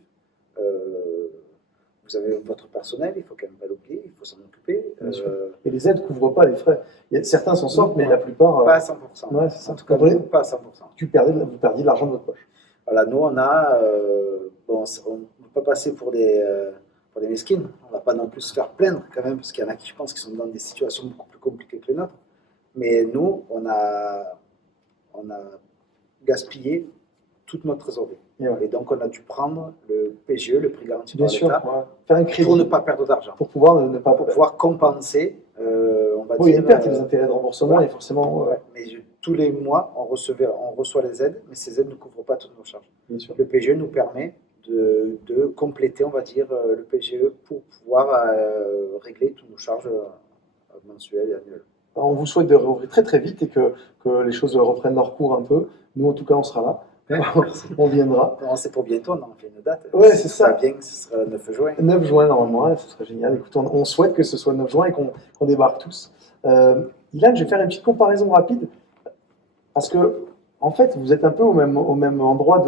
vous avez votre personnel, il faut quand même pas l'oublier, il faut s'en occuper. Bien sûr. Et les aides ne couvrent pas les frais. Certains s'en sortent, mais Ouais. la plupart, Pas à 100%. ouais, c'est ça. En tout cas, Comprenez nous, pas à 100%. vous perdiez de l'argent de votre poche. Voilà, nous, on a, on ne peut pas passer pour des mesquines. On ne va pas non plus se faire plaindre quand même, parce qu'il y en a qui, je pense, qui sont dans des situations beaucoup plus compliquées que les nôtres. Mais nous, on a gaspillé toute notre trésorerie. Et ouais. Et donc, on a dû prendre le PGE, le prix garanti Bien par sûr, l'État, ouais. Faire un crédit pour ne pas perdre d'argent, pour pouvoir ne pas. pour pouvoir compenser, on va Oui, il y a dire. une perte, il y a des intérêts de remboursement, voilà. et forcément, Ouais, mais tous les mois, on reçoit les aides, mais ces aides ne couvrent pas toutes nos charges. bien sûr. Le PGE nous permet de compléter, on va dire, le PGE pour pouvoir régler toutes nos charges mensuelles et annuelles. Alors, on vous souhaite de réouvrir très très vite et que les choses reprennent leur cours un peu. Nous, en tout cas, on sera là. On viendra. Non, c'est pour bientôt, non, on fait une date. Ouais, Si c'est tout va ça. bien, ce sera le 9 juin. 9 juin, normalement, ouais, ce serait génial. Écoute, on souhaite que ce soit le 9 juin et qu'on débarque tous. Ilan, je vais faire une petite comparaison rapide. Parce que, en fait, vous êtes un peu au même endroit,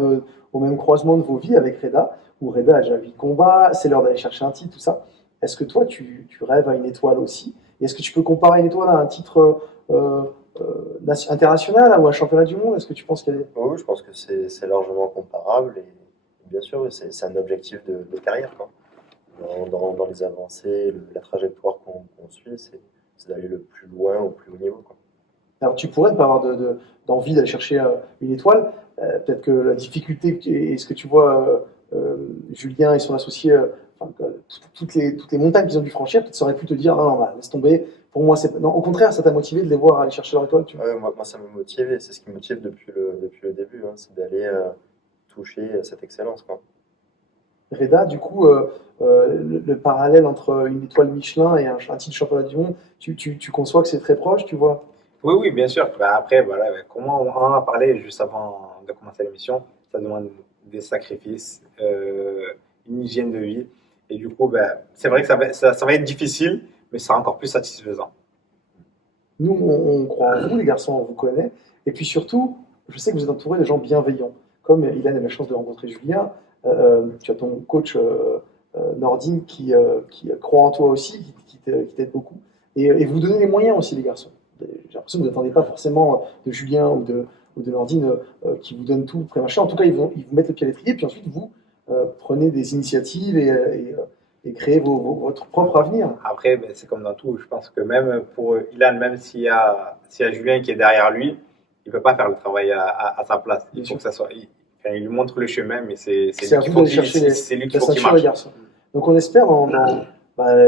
au même croisement de vos vies avec Reda, où Reda a déjà vu le combat, c'est l'heure d'aller chercher un titre, tout ça. Est-ce que toi, tu rêves à une étoile aussi? Et est-ce que tu peux comparer une étoile à un titre international ou un championnat du monde? Est-ce que tu penses qu'elle est... Oui, je pense que c'est largement comparable et bien sûr, c'est un objectif de carrière, quoi. Dans les avancées, la trajectoire qu'on suit, c'est d'aller le plus loin au plus haut niveau, quoi. Alors, tu pourrais ne pas avoir d'envie d'aller chercher une étoile. Peut-être que la difficulté, et ce que tu vois, Julien et son associé, toutes les montagnes qu'ils ont dû franchir, peut-être ça aurait pu te dire, non, bah, laisse tomber. Pour moi, non, au contraire, ça t'a motivé de les voir aller chercher leur étoile. Tu vois. Ouais, moi, ça me motive et c'est ce qui me motive depuis le début, hein, c'est d'aller toucher cette excellence, quoi. Reda, du coup, le parallèle entre une étoile Michelin et un titre championnat du monde, tu conçois que c'est très proche, tu vois? Oui, oui, bien sûr. Après, voilà, comment on en a parlé juste avant de commencer l'émission, ça demande des sacrifices, une hygiène de vie. Et du coup, c'est vrai que ça va être difficile, mais ça sera encore plus satisfaisant. Nous, on croit en vous, les garçons, on vous connaît. Et puis surtout, je sais que vous êtes entouré de gens bienveillants. Comme Ilan a la chance de rencontrer Julien, tu as ton coach Nordine qui croit en toi aussi, qui t'aide beaucoup. Et vous donnez les moyens aussi, les garçons. J'ai l'impression que vous n'attendez pas forcément de Julien ou de Nordine qui vous donnent tout pré-machin. En tout cas, ils vous mettent le pied à l'étrier, puis ensuite vous prenez des initiatives et créez votre propre avenir. Après, c'est comme dans tout. Je pense que même pour Ilan, même s'il y a Julien qui est derrière lui, il ne peut pas faire le travail à sa place. Il faut que ça soit. Il lui montre le chemin, mais c'est à lui qu'il vous faut d'aller chercher qu'il la ceinture, les marche. garçons. Donc on espère dans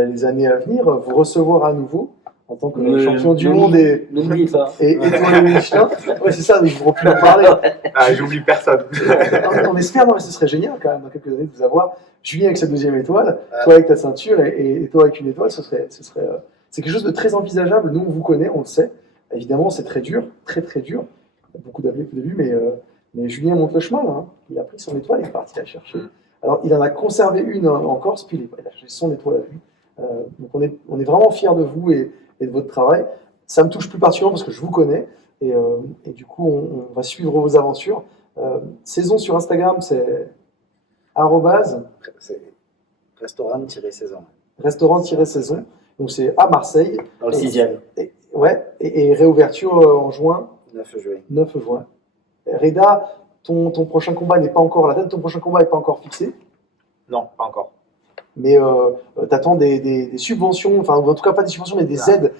les années à venir vous recevoir à nouveau en tant que champion du monde et N'oublie pas. étoile Michelin. Ouais, c'est ça, ils ne pourront plus en parler. Ah, j'oublie personne. On espère, non, mais ce serait génial quand même dans quelques années de vous avoir Julien avec sa deuxième étoile, toi avec ta ceinture et toi avec une étoile. C'est quelque chose de très envisageable. Nous, on vous connaît, on le sait. Évidemment, c'est très dur, très très dur. Il y a beaucoup d'appelés au début, mais Julien montre le chemin là. Hein. Il a pris son étoile, il est parti la chercher. Alors, il en a conservé une en Corse, puis il a cherché son étoile à lui. Donc, on est vraiment fiers de vous et de votre travail. Ça me touche plus particulièrement parce que je vous connais et du coup, on va suivre vos aventures. Saison sur Instagram, c'est C'est restaurant-saison. restaurant-saison. Donc, c'est à Marseille. Dans le 6e. Et réouverture en juin. 9 juin. 9 juin. Reda, ton prochain combat n'est pas encore, la date de ton prochain combat n'est pas encore fixée, Non, pas encore. mais tu attends des subventions, enfin, en tout cas pas des subventions, mais des aides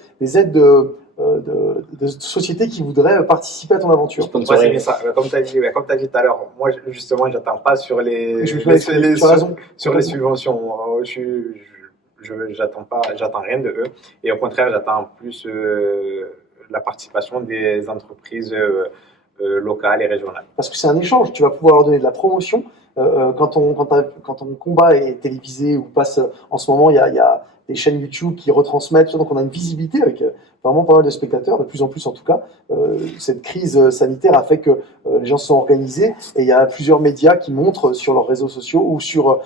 de sociétés qui voudraient participer à ton aventure. Ouais, c'est bien ça. Comme tu as dit, tout à l'heure, moi justement, j'attends pas sur Tu as raison. sur les subventions. J'attends rien de eux. Et au contraire, j'attends plus la participation des entreprises locales et régionales. Parce que c'est un échange, tu vas pouvoir leur donner de la promotion. Quand ton combat est télévisé ou passe, en ce moment, il y a des chaînes YouTube qui retransmettent, donc on a une visibilité avec vraiment pas mal de spectateurs, de plus en plus en tout cas. Cette crise sanitaire a fait que les gens se sont organisés et il y a plusieurs médias qui montrent sur leurs réseaux sociaux ou sur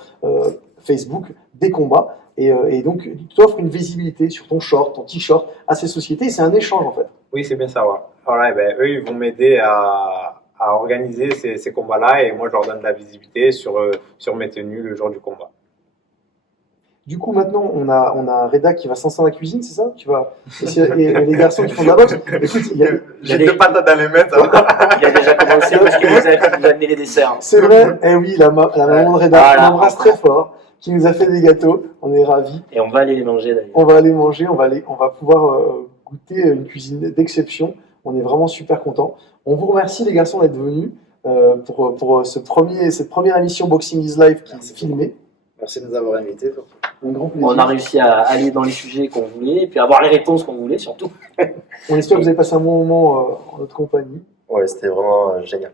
Facebook des combats. Et donc, tu t'offres une visibilité sur ton short, ton t-shirt à ces sociétés. C'est un échange en fait. Oui, c'est bien ça. Ouais. Voilà, eux, ils vont m'aider à organiser ces combats-là et moi, je leur donne de la visibilité sur mes tenues le jour du combat. Du coup, maintenant, on a Reda qui va s'installer dans la cuisine, c'est ça? Et les garçons qui font de la boxe. Écoute, J'ai deux patates dans les mains, ça va. Il a déjà commencé parce qu'il nous a amené les desserts. C'est vrai. Eh oui, la maman de Reda, Voilà. on l'embrasse très fort, qui nous a fait des gâteaux. On est ravis. Et on va aller les manger d'ailleurs. On va aller manger, on va pouvoir goûter une cuisine d'exception. On est vraiment super contents. On vous remercie les garçons d'être venus pour cette première émission Boxing is Live qui est filmée. Merci de nous avoir invités. Un grand plaisir. On a réussi à aller dans les sujets qu'on voulait et puis avoir les réponses qu'on voulait surtout. On espère que vous avez passé un bon moment en notre compagnie. Ouais, c'était vraiment génial.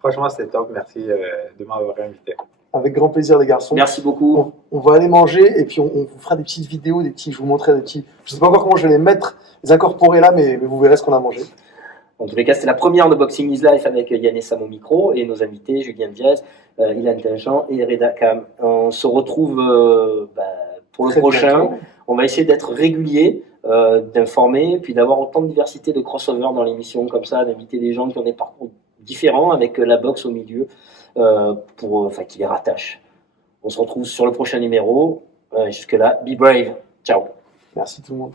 Franchement, c'était top. Merci de m'avoir invité. Avec grand plaisir les garçons. Merci beaucoup. On va aller manger et puis on vous fera des petites vidéos, je vous montrerai des petits. Je sais pas encore comment je vais les incorporer là, mais vous verrez ce qu'on a mangé. En tous les cas, c'était la première de Boxing is Life avec Yann et Sam au micro et nos invités Julien Diaz, Ilan Tinchant et Reda Kam. On se retrouve pour le Très prochain. bientôt. On va essayer d'être régulier, d'informer, puis d'avoir autant de diversité de crossover dans l'émission, comme ça, d'inviter des gens qui ont des parcours différents avec la boxe au milieu, qui les rattachent. On se retrouve sur le prochain numéro. Jusque-là, be brave. Ciao. Merci tout le monde.